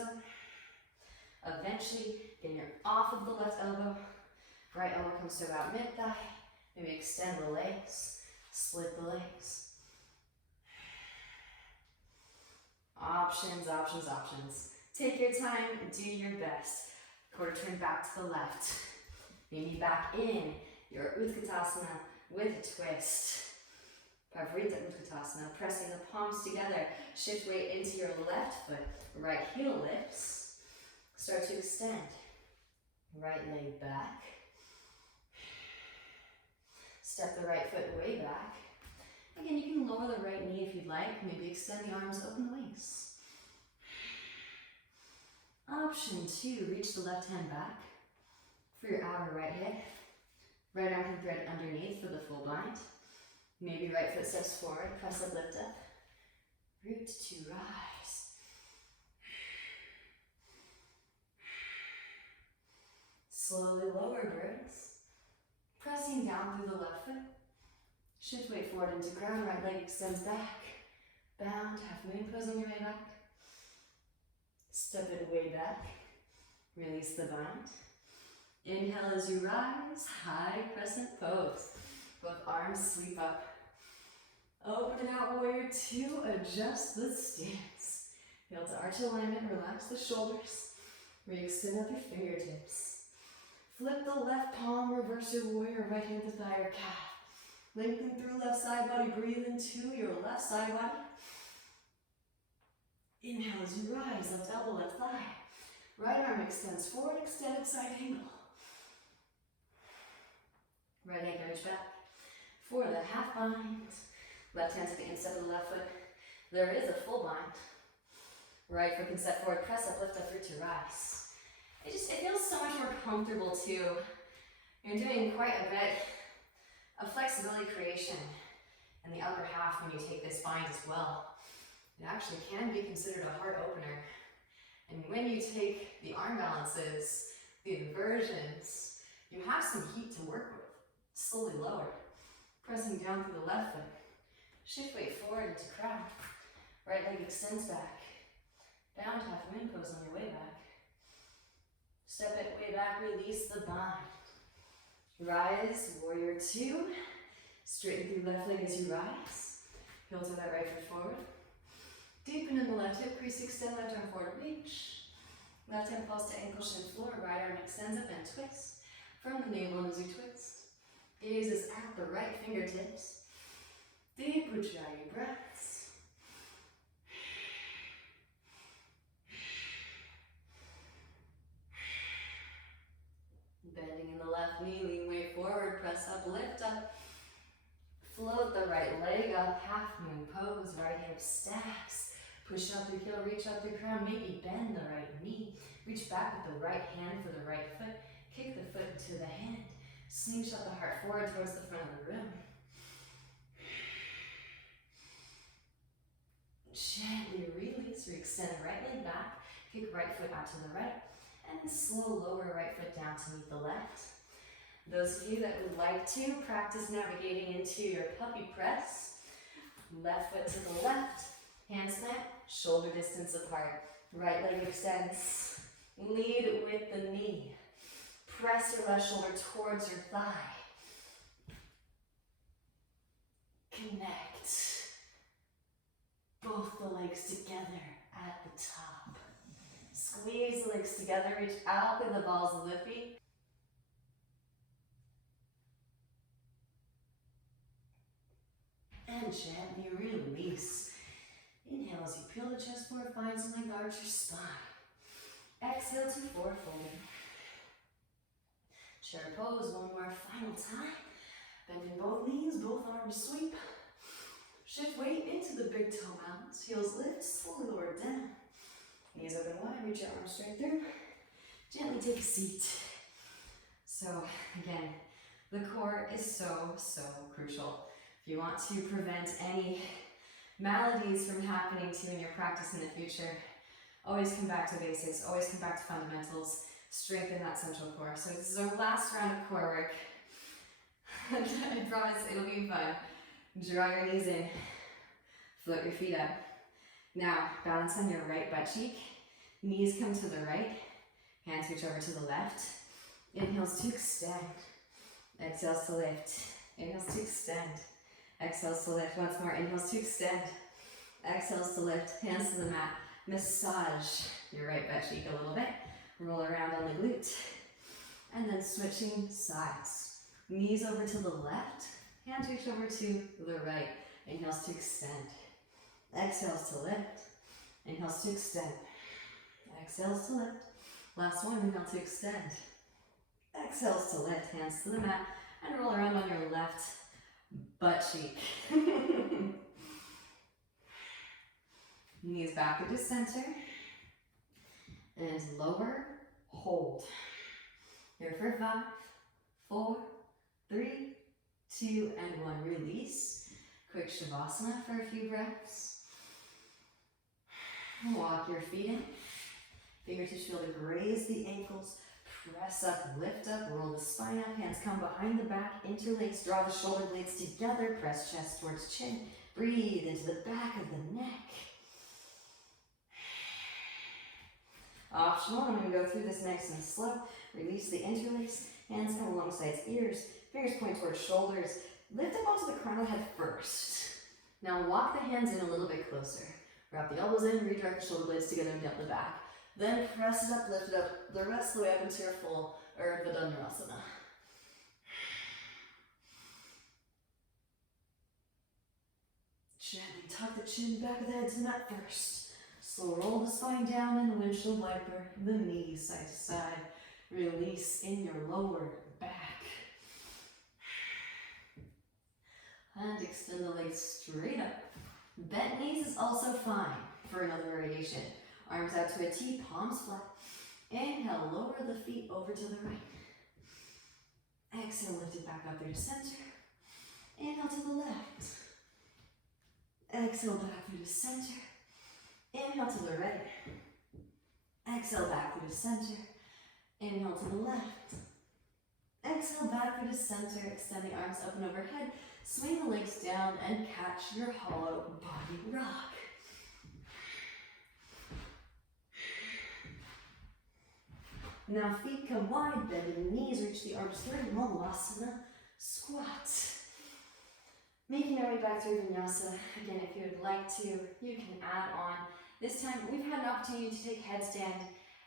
Eventually, then you're off of the left elbow. Right elbow comes to about mid-thigh. Maybe extend the legs, split the legs. Options, options, options. Take your time, do your best. Quarter turn back to the left. Maybe back in your Utkatasana with a twist. Pavarita Utkatasana, pressing the palms together. Shift weight into your left foot. Right heel lifts. Start to extend. Right leg back. Step the right foot way back. Again, you can lower the right knee if you'd like. Maybe extend the arms, open the wings. Option 2, reach the left hand back for your outer right hip. Right arm can thread underneath for the full bind. Maybe right foot steps forward, press up, lift up. Root to rise. Slowly lower birds. Pressing down through the left foot. Shift weight forward into ground, right leg extends back. Bound, half moon pose on your way back. Step it way back. Release the bind. Inhale as you rise, high crescent pose. Both arms sweep up. Open it out, warrior 2, adjust the stance. Feel to arch alignment, relax the shoulders. Re-extend out your fingertips. Flip the left palm, reverse your warrior, right hand to thigh or calf. Lengthen through left side body, breathe into your left side body. Inhale as you rise, left elbow, left thigh. Right arm extends forward, extended side angle. Right hand can reach back. For the half bind. Left hand to the instep of the left foot. There is a full bind. Right foot can step forward, press up, lift up, root to rise. It feels so much more comfortable too. You're doing quite a bit of flexibility creation in the upper half when you take this bind as well. It actually can be considered a heart opener. And when you take the arm balances, the inversions, you have some heat to work with. Slowly lower. Pressing down through the left foot. Shift weight forward into crown. Right leg extends back. Bound half moon pose on your way back. Step it way back, release the bind. Rise, warrior 2. Straighten through left leg as you rise. Heel to that right foot forward. Deepen in the left hip crease, extend left arm forward, reach. Left hand falls to ankle, shin floor, right arm extends up and twist. From the navel as you twist. Gaze is at the right fingertips. Deep Ujjayi breaths. Bending in the left knee, lean way forward, press up, lift up. Float the right leg up, half moon pose, right hip stacks. Push up through heel, reach up through crown, maybe bend the right knee. Reach back with the right hand for the right foot. Kick the foot into the hand. Slingshot the heart forward towards the front of the room. Gently release, re-extend the right leg back. Kick right foot out to the right. And slow lower right foot down to meet the left. Those of you that would like to practice navigating into your puppy press. Left foot to the left. Hands plant, shoulder distance apart. Right leg extends. Lead with the knee. Press your left shoulder towards your thigh. Connect both the legs together at the top. Squeeze the legs together, reach out through the balls of the feet. And gently release. Inhale as you peel the chest forward, find some leg arch your spine. Exhale to forward folding. Chair pose one more final time. Bending both knees, both arms sweep. Shift weight into the big toe mounds. Heels lift, slowly lower down. Knees open wide, reach your arms straight through. Gently take a seat. So again, the core is so, so crucial. If you want to prevent any maladies from happening to you in your practice in the future, always come back to basics, always come back to fundamentals, strengthen that central core. So this is our last round of core work. I promise it'll be fun. Draw your knees in, float your feet up. Now, balance on your right butt cheek, knees come to the right, hands reach over to the left. Inhales to extend, exhales to lift, inhales to extend, exhales to lift. Once more, inhales to extend, exhales to lift, hands to the mat. Massage your right butt cheek a little bit, roll around on the glute, and then switching sides. Knees over to the left, hands reach over to the right. Inhales to extend, exhales to lift, inhales to extend, exhales to lift. Last one, inhale to extend, exhales to lift, hands to the mat, and roll around on your left butt cheek. Knees back into center, and lower, hold. Here for 5, 4, 3, 2, and 1. Release. Quick Shavasana for a few breaths. Walk your feet in. Fingertips feel to graze the ankles. Press up, lift up, roll the spine up. Hands come behind the back, interlace. Draw the shoulder blades together. Press chest towards chin. Breathe into the back of the neck. Optional, I'm going to go through this nice and slow. Release the interlace. Hands come alongside ears. Fingers point towards shoulders. Lift up onto the crown of the head first. Now walk the hands in a little bit closer. Wrap the elbows in, redirect the shoulder blades together and down the back. Then press it up, lift it up, the rest of the way up into your full Urdhva Dhanurasana. Gently tuck the chin, back of the head to the mat first. Slow roll the spine down in the windshield wiper, the knees side to side. Release in your lower back. And extend the legs straight up. Bent knees is also fine for another variation. Arms out to a T, palms flat. Inhale, lower the feet over to the right. Exhale, lift it back up through to center. Inhale to the left. Exhale, back through to center. Inhale to the right. Exhale, back through to center. Inhale to the left. Exhale, back through to center. Extend the arms up and overhead. Swing the legs down and catch your hollow body rock. Now feet come wide, bending knees, reach the arms through, Malasana, squat. Making our way back through Vinyasa. Again, if you would like to, you can add on. This time, we've had an opportunity to take headstand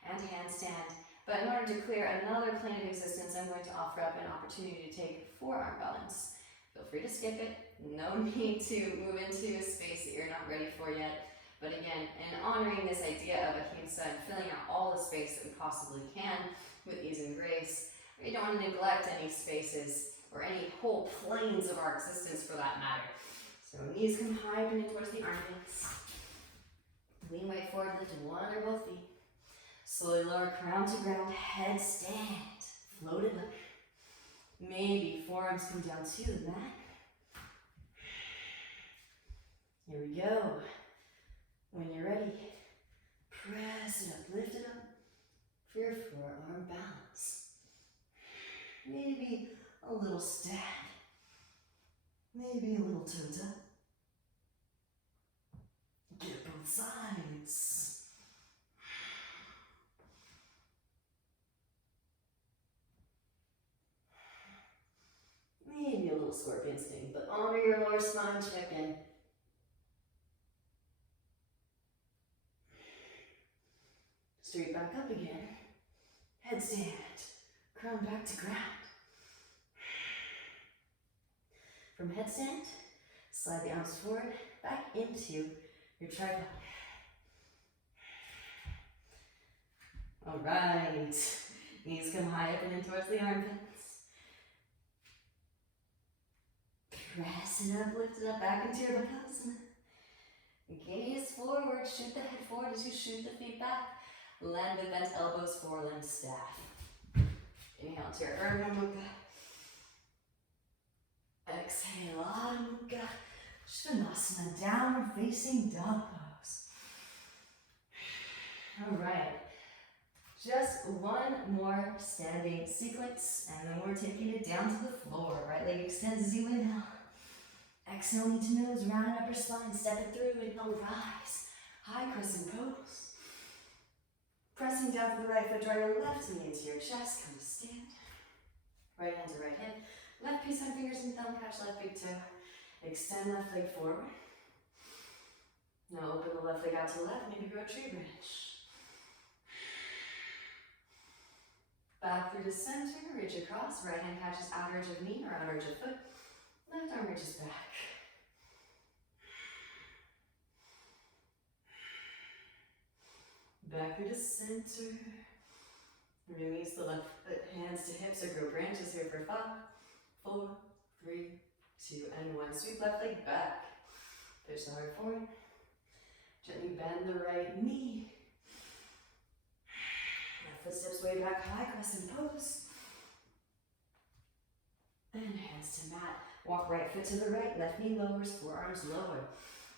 and handstand, but in order to clear another plane of existence, I'm going to offer up an opportunity to take forearm balance. Feel free to skip it. No need to move into a space that you're not ready for yet. But again, in honoring this idea of ahimsa and filling out all the space that we possibly can with ease and grace, we don't want to neglect any spaces or any whole planes of our existence for that matter. So knees come high and in towards the armpits. Lean weight forward, lift one or both feet. Slowly lower crown to ground, headstand. Float it up. Maybe forearms come down to the mat. Here we go. When you're ready, press it up, lift it up for your forearm balance. Maybe a little stab. Maybe a little toe tap. Get both sides. Maybe a little scorpion sting, but honor your lower spine, check in. Straight back up again. Headstand. Crown back to ground. From headstand, slide the arms forward, back into your tripod. All right. Knees come high up and in towards the armpits. Press it up, lift it up, back into your Bakasana. Gaze forward, shoot the head forward as you shoot the feet back. Land with bent elbows, four-limbed staff. Inhale to your Urdhva Mukha. Exhale, Adho Mukha. Svanasana, downward facing dog pose. All right. Just one more standing sequence, and then we're taking it down to the floor. Right leg extends as you inhale. Exhale, knee to nose, round upper spine, step it through, inhale, rise. High crescent pose. Pressing down for the right foot, draw your left knee into your chest, come to stand. Right hand to right hip. Left peace sign, fingers and thumb, catch left big toe. Extend left leg forward. Now open the left leg out to the left, maybe grow a tree branch. Back through the center, reach across, right hand catches outer edge of knee or outer edge of foot. Left arm reaches back. Back through the center. Release the left foot, hands to hips or grow branches here for 5, 4, 3, 2, and 1. Sweep left leg back. Push the heart forward. Gently bend the right knee. Left foot steps way back, high crescent pose. And hands to mat. Walk right foot to the right, left knee lowers, forearms lower.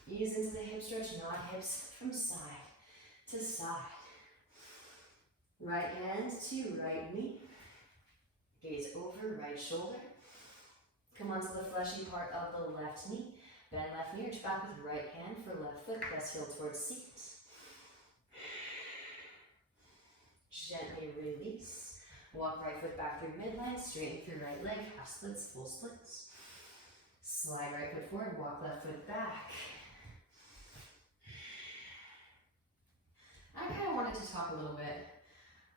Ease into the hip stretch, nod hips from side to side. Right hand to right knee. Gaze over right shoulder. Come onto the fleshy part of the left knee. Bend left knee, reach back with right hand for left foot, press heel towards seat. Gently release. Walk right foot back through midline, straighten through right leg, half splits, full splits. Slide right foot forward, walk left foot back. I kind of wanted to talk a little bit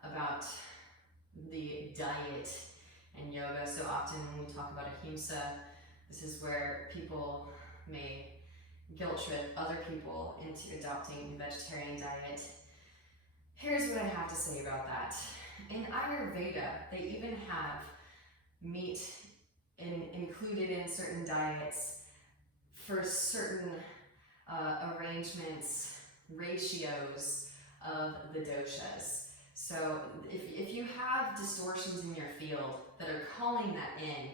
about the diet and yoga. So often when we talk about ahimsa, this is where people may guilt trip other people into adopting a vegetarian diet. Here's what I have to say about that. In Ayurveda, they even have meat included in certain diets for certain arrangements, ratios of the doshas. So if you have distortions in your field that are calling that in,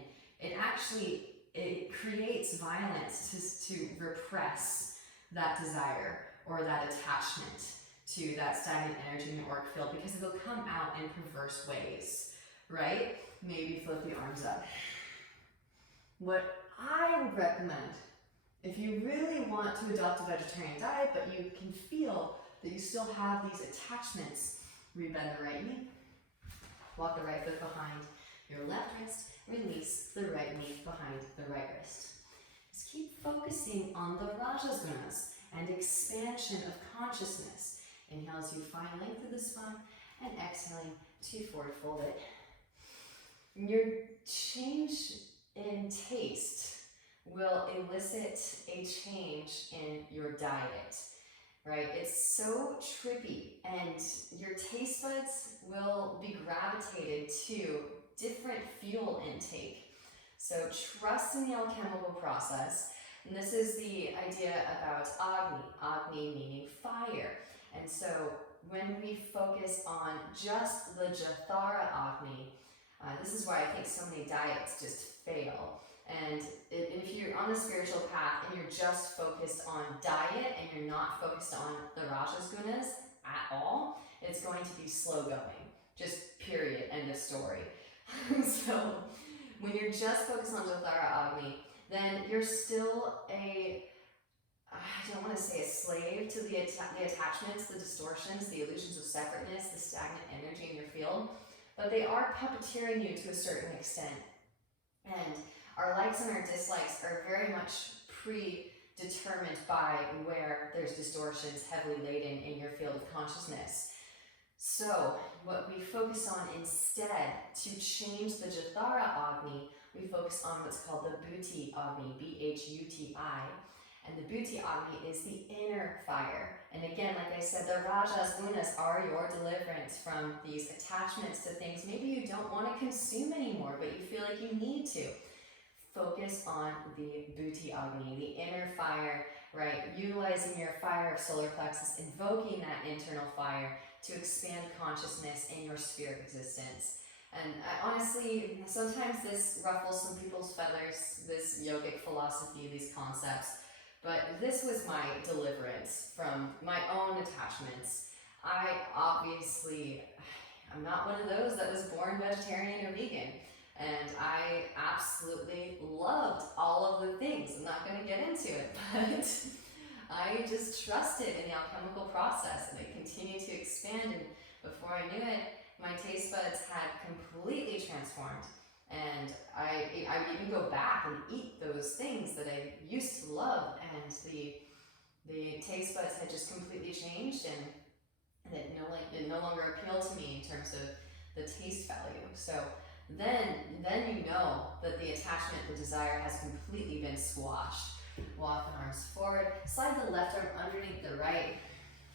it creates violence to repress that desire or that attachment to that stagnant energy in the auric field, because it'll come out in perverse ways, right? Maybe flip the arms up. What I would recommend, if you really want to adopt a vegetarian diet, but you can feel that you still have these attachments, rebend the right knee, walk the right foot behind your left wrist, release the right knee behind the right wrist. Just keep focusing on the Rajas Gunas and expansion of consciousness. Inhale as you find length of the spine, and exhaling to forward fold it. Your change in taste will elicit a change in your diet, right? It's so trippy, and your taste buds will be gravitated to different fuel intake. So trust in the alchemical process. And this is the idea about Agni meaning fire. And so when we focus on just the Jathara Agni, this is why I think so many diets just fail. And if you're on a spiritual path and you're just focused on diet and you're not focused on the Rajas Gunas at all, it's going to be slow going. Just period, end of story. So when you're just focused on Jathara Agni, then you're still I don't want to say a slave to the attachments, the distortions, the illusions of separateness, the stagnant energy in your field, but they are puppeteering you to a certain extent. And our likes and our dislikes are very much predetermined by where there's distortions heavily laden in your field of consciousness. So what we focus on instead, to change the Jathara Agni, we focus on what's called the Bhuti Agni, B-H-U-T-I. And the Bhuti Agni is the inner fire. And again, like I said, the Rajas Gunas are your deliverance from these attachments to things maybe you don't want to consume anymore, but you feel like you need to. focus on the Buddhi Agni, the inner fire, right? Utilizing your fire of solar plexus, invoking that internal fire to expand consciousness in your sphere of existence. And honestly, sometimes this ruffles some people's feathers, this yogic philosophy, these concepts, but this was my deliverance from my own attachments. I'm not one of those that was born vegetarian or vegan. And I absolutely loved all of the things. I'm not going to get into it, but I just trusted in the alchemical process, and it continued to expand. And before I knew it, my taste buds had completely transformed. And I would even go back and eat those things that I used to love, and the taste buds had just completely changed, and it no longer appealed to me in terms of the taste value. So then you know that the attachment, the desire has completely been squashed. Walk the arms forward, slide the left arm underneath the right,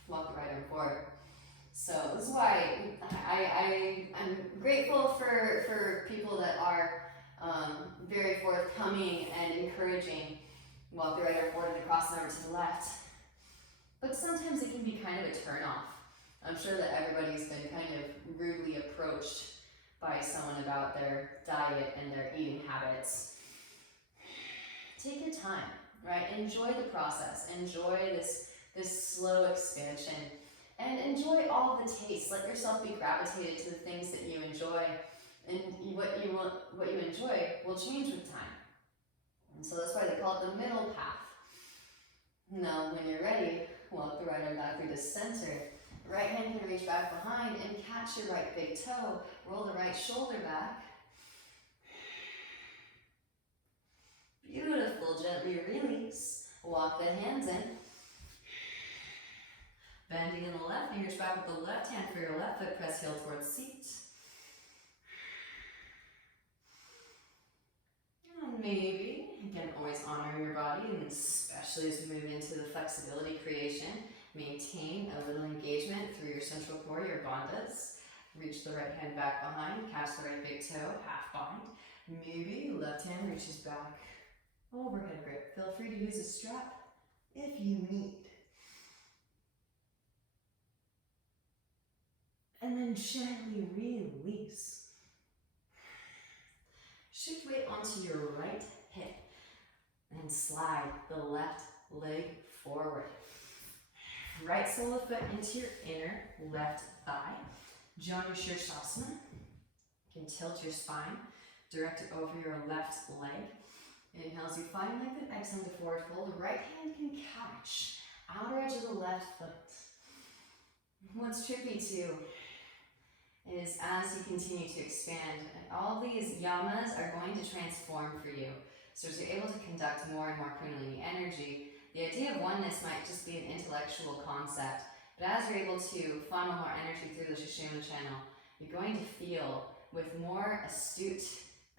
walk the right arm forward. So this is why I'm grateful for people that are very forthcoming and encouraging. Walk the right arm forward and cross the arm to the left. But sometimes it can be kind of a turn-off. I'm sure that everybody's been kind of rudely approached by someone about their diet and their eating habits. Take your time, right? Enjoy the process. Enjoy this slow expansion. And enjoy all the tastes. Let yourself be gravitated to the things that you enjoy. And what you enjoy will change with time. And so that's why they call it the middle path. Now, when you're ready, walk the right arm back through the center. Right hand can reach back behind and catch your right big toe. Roll the right shoulder back. Beautiful, gently release. Walk the hands in. Bending in the left, fingers back with the left hand for your left foot, press heel towards seat. And maybe, again, always honoring your body, and especially as we move into the flexibility creation, maintain a little engagement through your central core, your bandhas. Reach the right hand back behind, catch the right big toe, half bind. Maybe left hand reaches back, overhead grip. Feel free to use a strap if you need. And then gently release. Shift weight onto your right hip and slide the left leg forward. Right sole of foot into your inner left thigh. Janu Shirshasana. You can tilt your spine, direct it over your left leg. Inhale as you find lengthen, exhale to forward fold. Right hand can catch outer edge of the left foot. What's tricky too is as you continue to expand, all these yamas are going to transform for you. So as you're able to conduct more and more Kundalini energy, the idea of oneness might just be an intellectual concept, but as you're able to funnel more energy through the Sushumna channel, you're going to feel with more astute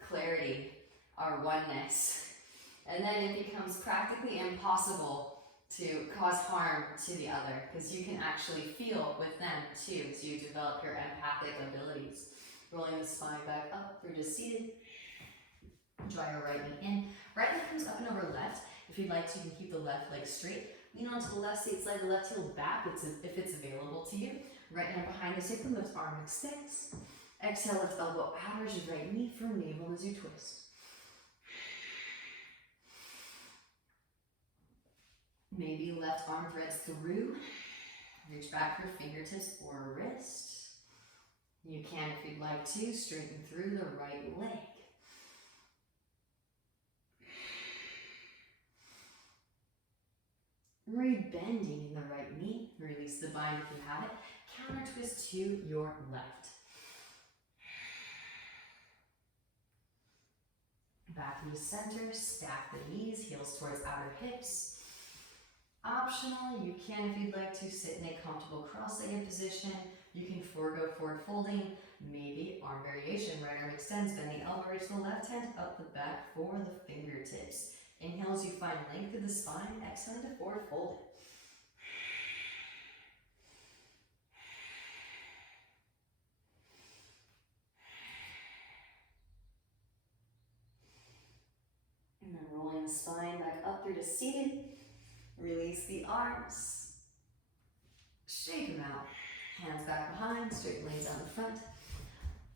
clarity our oneness. And then it becomes practically impossible to cause harm to the other, because you can actually feel with them too, so you develop your empathic abilities. Rolling the spine back up through to seated. Draw your right knee in. Right leg comes up and over left. If you'd like to, you can keep the left leg straight. Lean onto the left seat, slide the left heel back if it's available to you. Right hand behind the sacrum, left arm extends. Exhale, left elbow out, arch your right knee from navel as you twist. Maybe left arm threads through. Reach back for fingertips or wrist. You can, if you'd like to, straighten through the right leg. Rebending in the right knee. Release the bind if you have it. Counter twist to your left. Back into center. Stack the knees. Heels towards outer hips. Optional, you can, if you'd like to, sit in a comfortable cross-legged position. You can forego forward folding, maybe arm variation. Right arm extends, bend the elbow, reach the left hand up the back for the fingertips. Inhale as you find length of the spine, exhale to forward fold. through to seated. Release the arms. Shake them out. Hands back behind, straight legs out in front.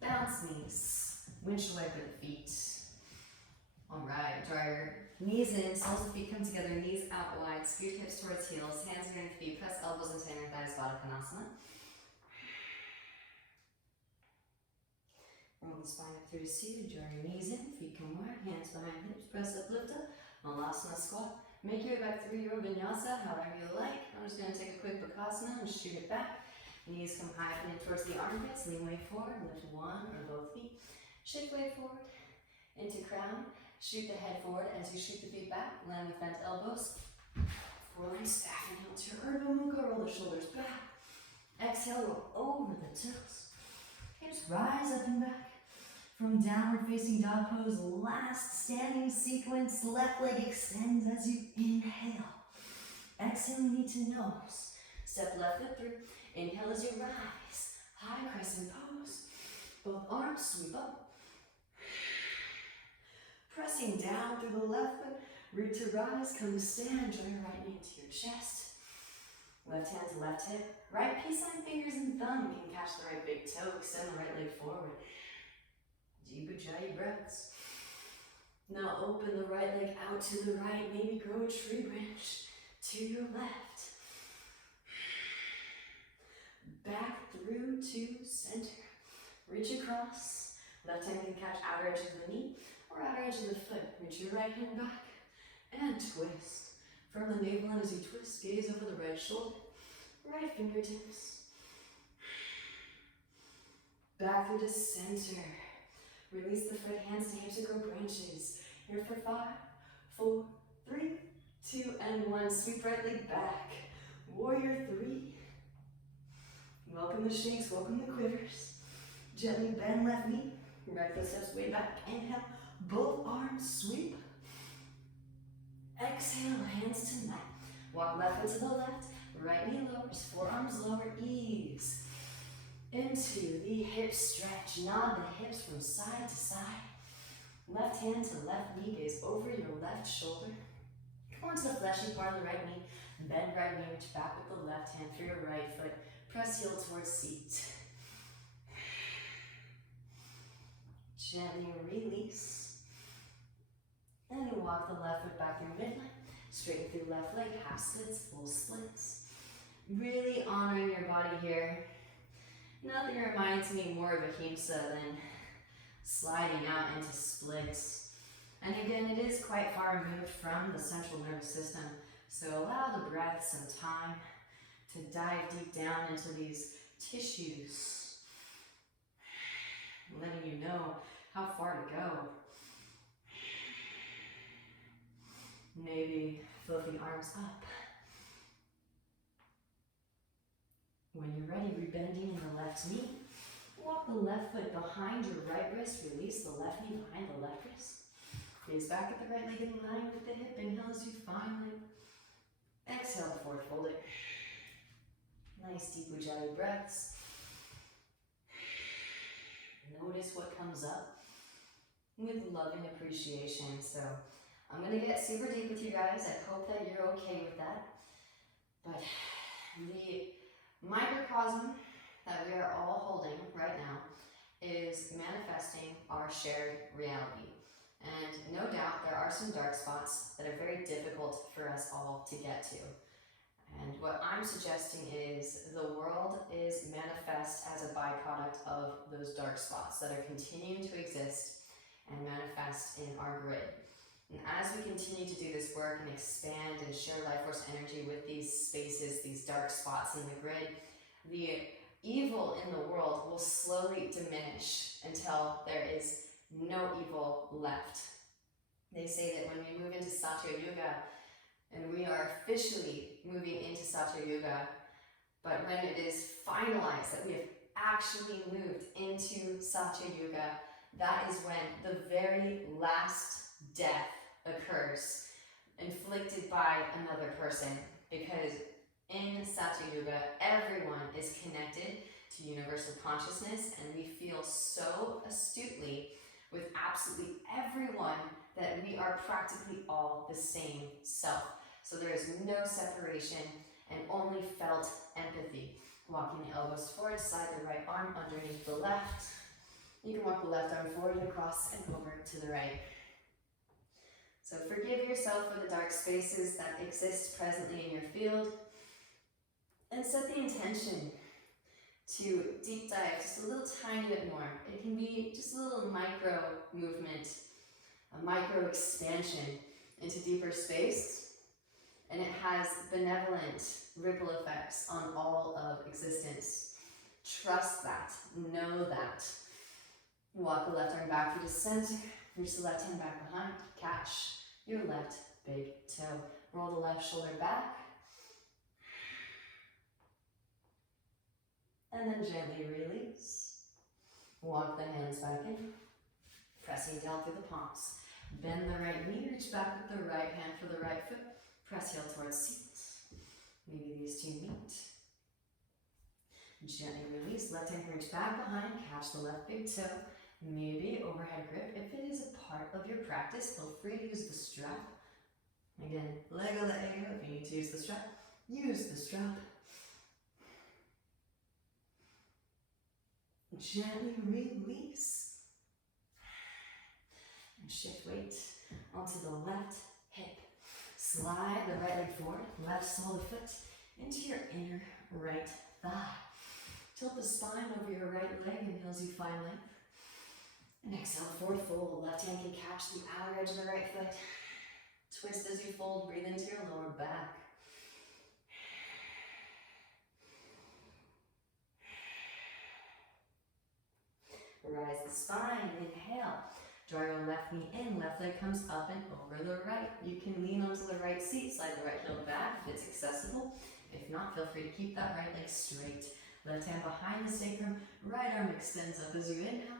Bounce knees. Winch away for the feet. Alright, draw your knees in, soles of feet come together, knees out wide, scoot hips towards heels, hands underneath feet, press elbows into inner thighs, Baddha Konasana. Roll the spine up through to seated, draw your knees in, feet come wide, hands behind hips, press up, lift up, Malasana squat. Make your way back through your vinyasa, however you like. I'm just going to take a quick Bakasana and shoot it back. Knees come high up and in towards the armpits, lean way forward, lift one or both feet. Shift way forward into crown. Shoot the head forward as you shoot the feet back. Land with bent elbows. Foreline staff. Inhale to your Urdhva Mukha. Roll the shoulders back. Exhale, roll over the toes. Okay, just rise up and back. From downward facing dog pose, last standing sequence. Left leg extends as you inhale. Exhale, knee to nose. Step left foot through. Inhale as you rise. High crescent pose. Both arms sweep up. Pressing down through the left foot, root to rise, come to stand, draw your right knee into your chest. Left hand to left hip, right peace sign fingers and thumb, you can catch the right big toe, extend the right leg forward. Deep ujjayi breaths. Now open the right leg out to the right, maybe grow a tree branch to your left. Back through to center. Reach across, left hand can catch outer edge of the knee, or outer edge of the foot. Reach your right hand back and twist. From the navel in as you twist, gaze over the right shoulder, right fingertips. Back through to center. Release the foot, hands to hips to grow branches. Here for 5, 4, 3, 2, and 1. Sweep right leg back. Warrior 3. Welcome the shakes, welcome the quivers. Gently bend left knee. Right foot steps way back. Inhale. Both arms sweep. Exhale, hands to mat. Walk left foot to the left, right knee lowers, forearms lower, ease. Into the hip stretch, nod the hips from side to side. Left hand to left knee, gaze over your left shoulder. Come onto the fleshy part of the right knee, bend right knee, reach back with the left hand through your right foot. Press heel towards seat. Gently release. And you walk the left foot back through midline, straighten through left leg, half splits, full splits. Really honoring your body here. Nothing reminds me more of Ahimsa than sliding out into splits. And again, it is quite far removed from the central nervous system, so allow the breath some time to dive deep down into these tissues, letting you know how far to go. Maybe float the arms up. When you're ready, rebending in the left knee. Walk the left foot behind your right wrist. Release the left knee behind the left wrist. Gaze back at the right leg in line with the hip. Inhale as you find length. Exhale, forward fold it. Nice deep ujjayi breaths. Notice what comes up with loving appreciation. So I'm going to get super deep with you guys. I hope that you're okay with that. But the microcosm that we are all holding right now is manifesting our shared reality. And no doubt there are some dark spots that are very difficult for us all to get to. And what I'm suggesting is the world is manifest as a byproduct of those dark spots that are continuing to exist and manifest in our grid. And as we continue to do this work and expand and share life force energy with these spaces, these dark spots in the grid, the evil in the world will slowly diminish until there is no evil left. They say that when we move into Satya Yuga, and we are officially moving into Satya Yuga, but when it is finalized that we have actually moved into Satya Yuga, that is when the very last death occurs, inflicted by another person, because in Satya Yuga, everyone is connected to universal consciousness, and we feel so astutely with absolutely everyone that we are practically all the same self. So there is no separation and only felt empathy. Walking the elbows forward, slide the right arm underneath the left. You can walk the left arm forward and across and over to the right. So forgive yourself for the dark spaces that exist presently in your field, and set the intention to deep dive just a little tiny bit more. It can be just a little micro movement, a micro expansion into deeper space, and it has benevolent ripple effects on all of existence. Trust that, know that. Walk the left arm back through the center, reach the left hand back behind, catch your left big toe. Roll the left shoulder back, and then gently release. Walk the hands back in, pressing down through the palms. Bend the right knee, reach back with the right hand for the right foot. Press heel towards seat. Maybe these two meet. Gently release, left hand reach back behind, catch the left big toe. Maybe overhead grip. If it is a part of your practice, feel free to use the strap. Again, leg of the ego. If you need to use the strap, use the strap. Gently release. And shift weight onto the left hip. Slide the right leg forward, left sole of the foot into your inner right thigh. Tilt the spine over your right leg, inhales you find length. And exhale, forward fold. Left hand can catch the outer edge of the right foot. Twist as you fold, breathe into your lower back. Rise the spine, inhale. Draw your left knee in, left leg comes up and over the right. You can lean onto the right seat, slide the right heel back if it's accessible. If not, feel free to keep that right leg straight. Left hand behind the sacrum, right arm extends up as you inhale.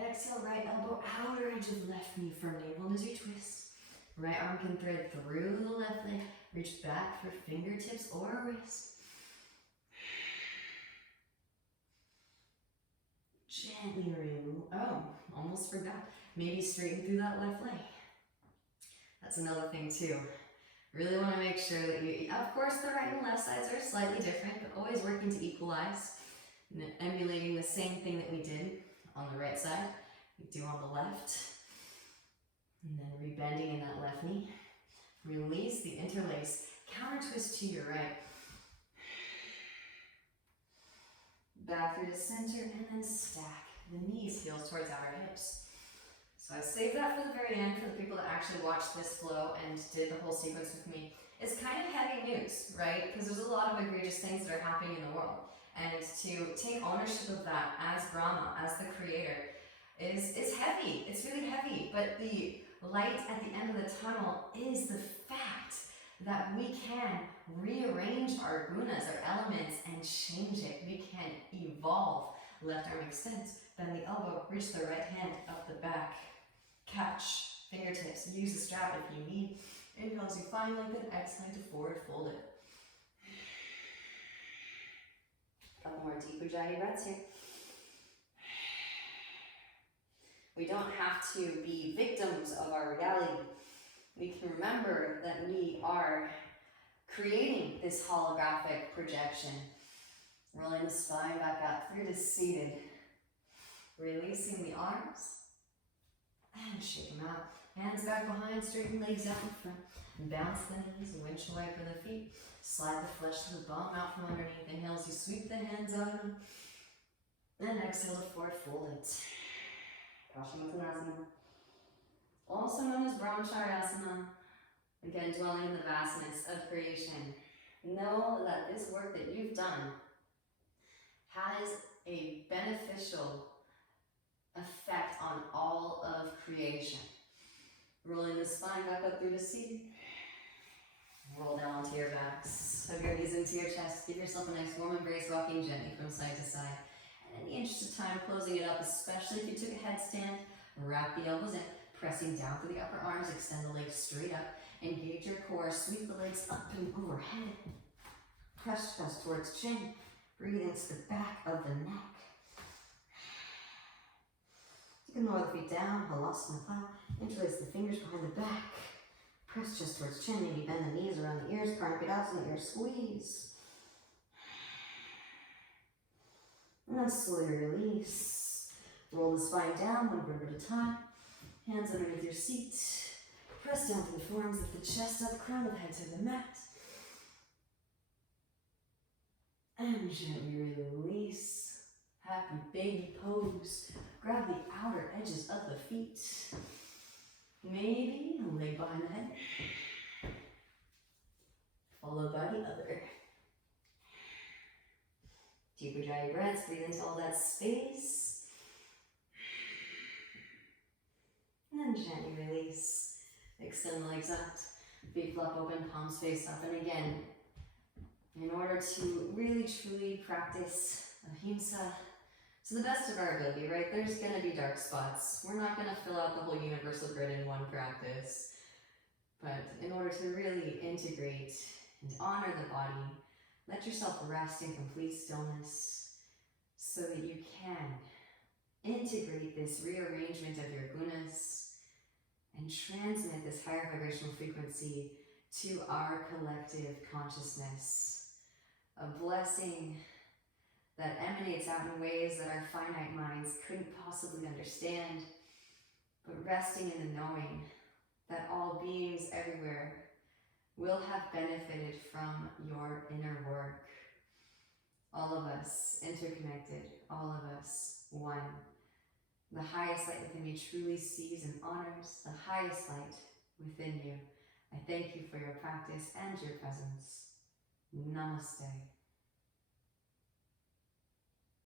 Exhale, right elbow, outer edge of left knee from navel as you twist. Right arm can thread through the left leg, reach back for fingertips or wrist. Gently remove, almost forgot. Maybe straighten through that left leg. That's another thing too. Really want to make sure that you, of course the right and left sides are slightly different, but always working to equalize. Emulating the same thing that we did on the right side, we do on the left. And then rebending in that left knee. Release the interlace, counter twist to your right. Back through the center and then stack the knees, heels towards outer hips. So I saved that for the very end for the people that actually watched this flow and did the whole sequence with me. It's kind of heavy news, right? Because there's a lot of egregious things that are happening in the world. And to take ownership of that as Brahma, as the creator, it's heavy. It's really heavy. But the light at the end of the tunnel is the fact that we can rearrange our gunas, our elements, and change it. We can evolve. Left arm extends, bend the elbow, reach the right hand up the back. Catch fingertips, use the strap if you need. Inhale as you find length, and exhale to forward fold it. A couple more deep Ujjayi breaths here. We don't have to be victims of our reality. We can remember that we are creating this holographic projection. Rolling the spine back up through to seated. Releasing the arms. And shake them out. Hands back behind, straighten legs out in front. Bounce the knees, windshield wiper the feet. Slide the flesh to the bum out from underneath. Inhale as you sweep the hands out. And exhale to forward fold it. Paschimottanasana. Also known as Brahmacharya-asana. Again, dwelling in the vastness of creation. Know that this work that you've done has a beneficial effect on all of creation. Rolling the spine back up through the seat. Roll down onto your backs. Hug your knees into your chest. Give yourself a nice warm embrace, rocking gently from side to side. And in the interest of time, closing it up, especially if you took a headstand, wrap the elbows in, pressing down through the upper arms, extend the legs straight up, engage your core, sweep the legs up and overhead. Press chest towards chin, breathe into the back of the neck. Take can lower the feet down, halasana plow, interlace the fingers behind the back. Press chest towards chin, maybe bend the knees around the ears, Pranayama ear squeeze. And then slowly release. Roll the spine down, one vertebra at a time. Hands underneath your seat. Press down through the forearms, lift the chest up, crown of the head to the mat. And gently release. Happy baby pose. Grab the outer edges of the feet. Maybe a leg behind the head. Followed by the other. Deeper, dry breaths. Breathe into all that space. And then gently release. Extend the legs out. Feet flop open, palms face up. And again, in order to really truly practice Ahimsa to the best of our ability, right? There's going to be dark spots. We're not going to fill out the whole universal grid in one practice. But in order to really integrate and honor the body, let yourself rest in complete stillness so that you can integrate this rearrangement of your gunas and transmit this higher vibrational frequency to our collective consciousness. A blessing that emanates out in ways that our finite minds couldn't possibly understand, but resting in the knowing that all beings everywhere will have benefited from your inner work. All of us interconnected, all of us one. The highest light within me truly sees and honors the highest light within you. I thank you for your practice and your presence. Namaste.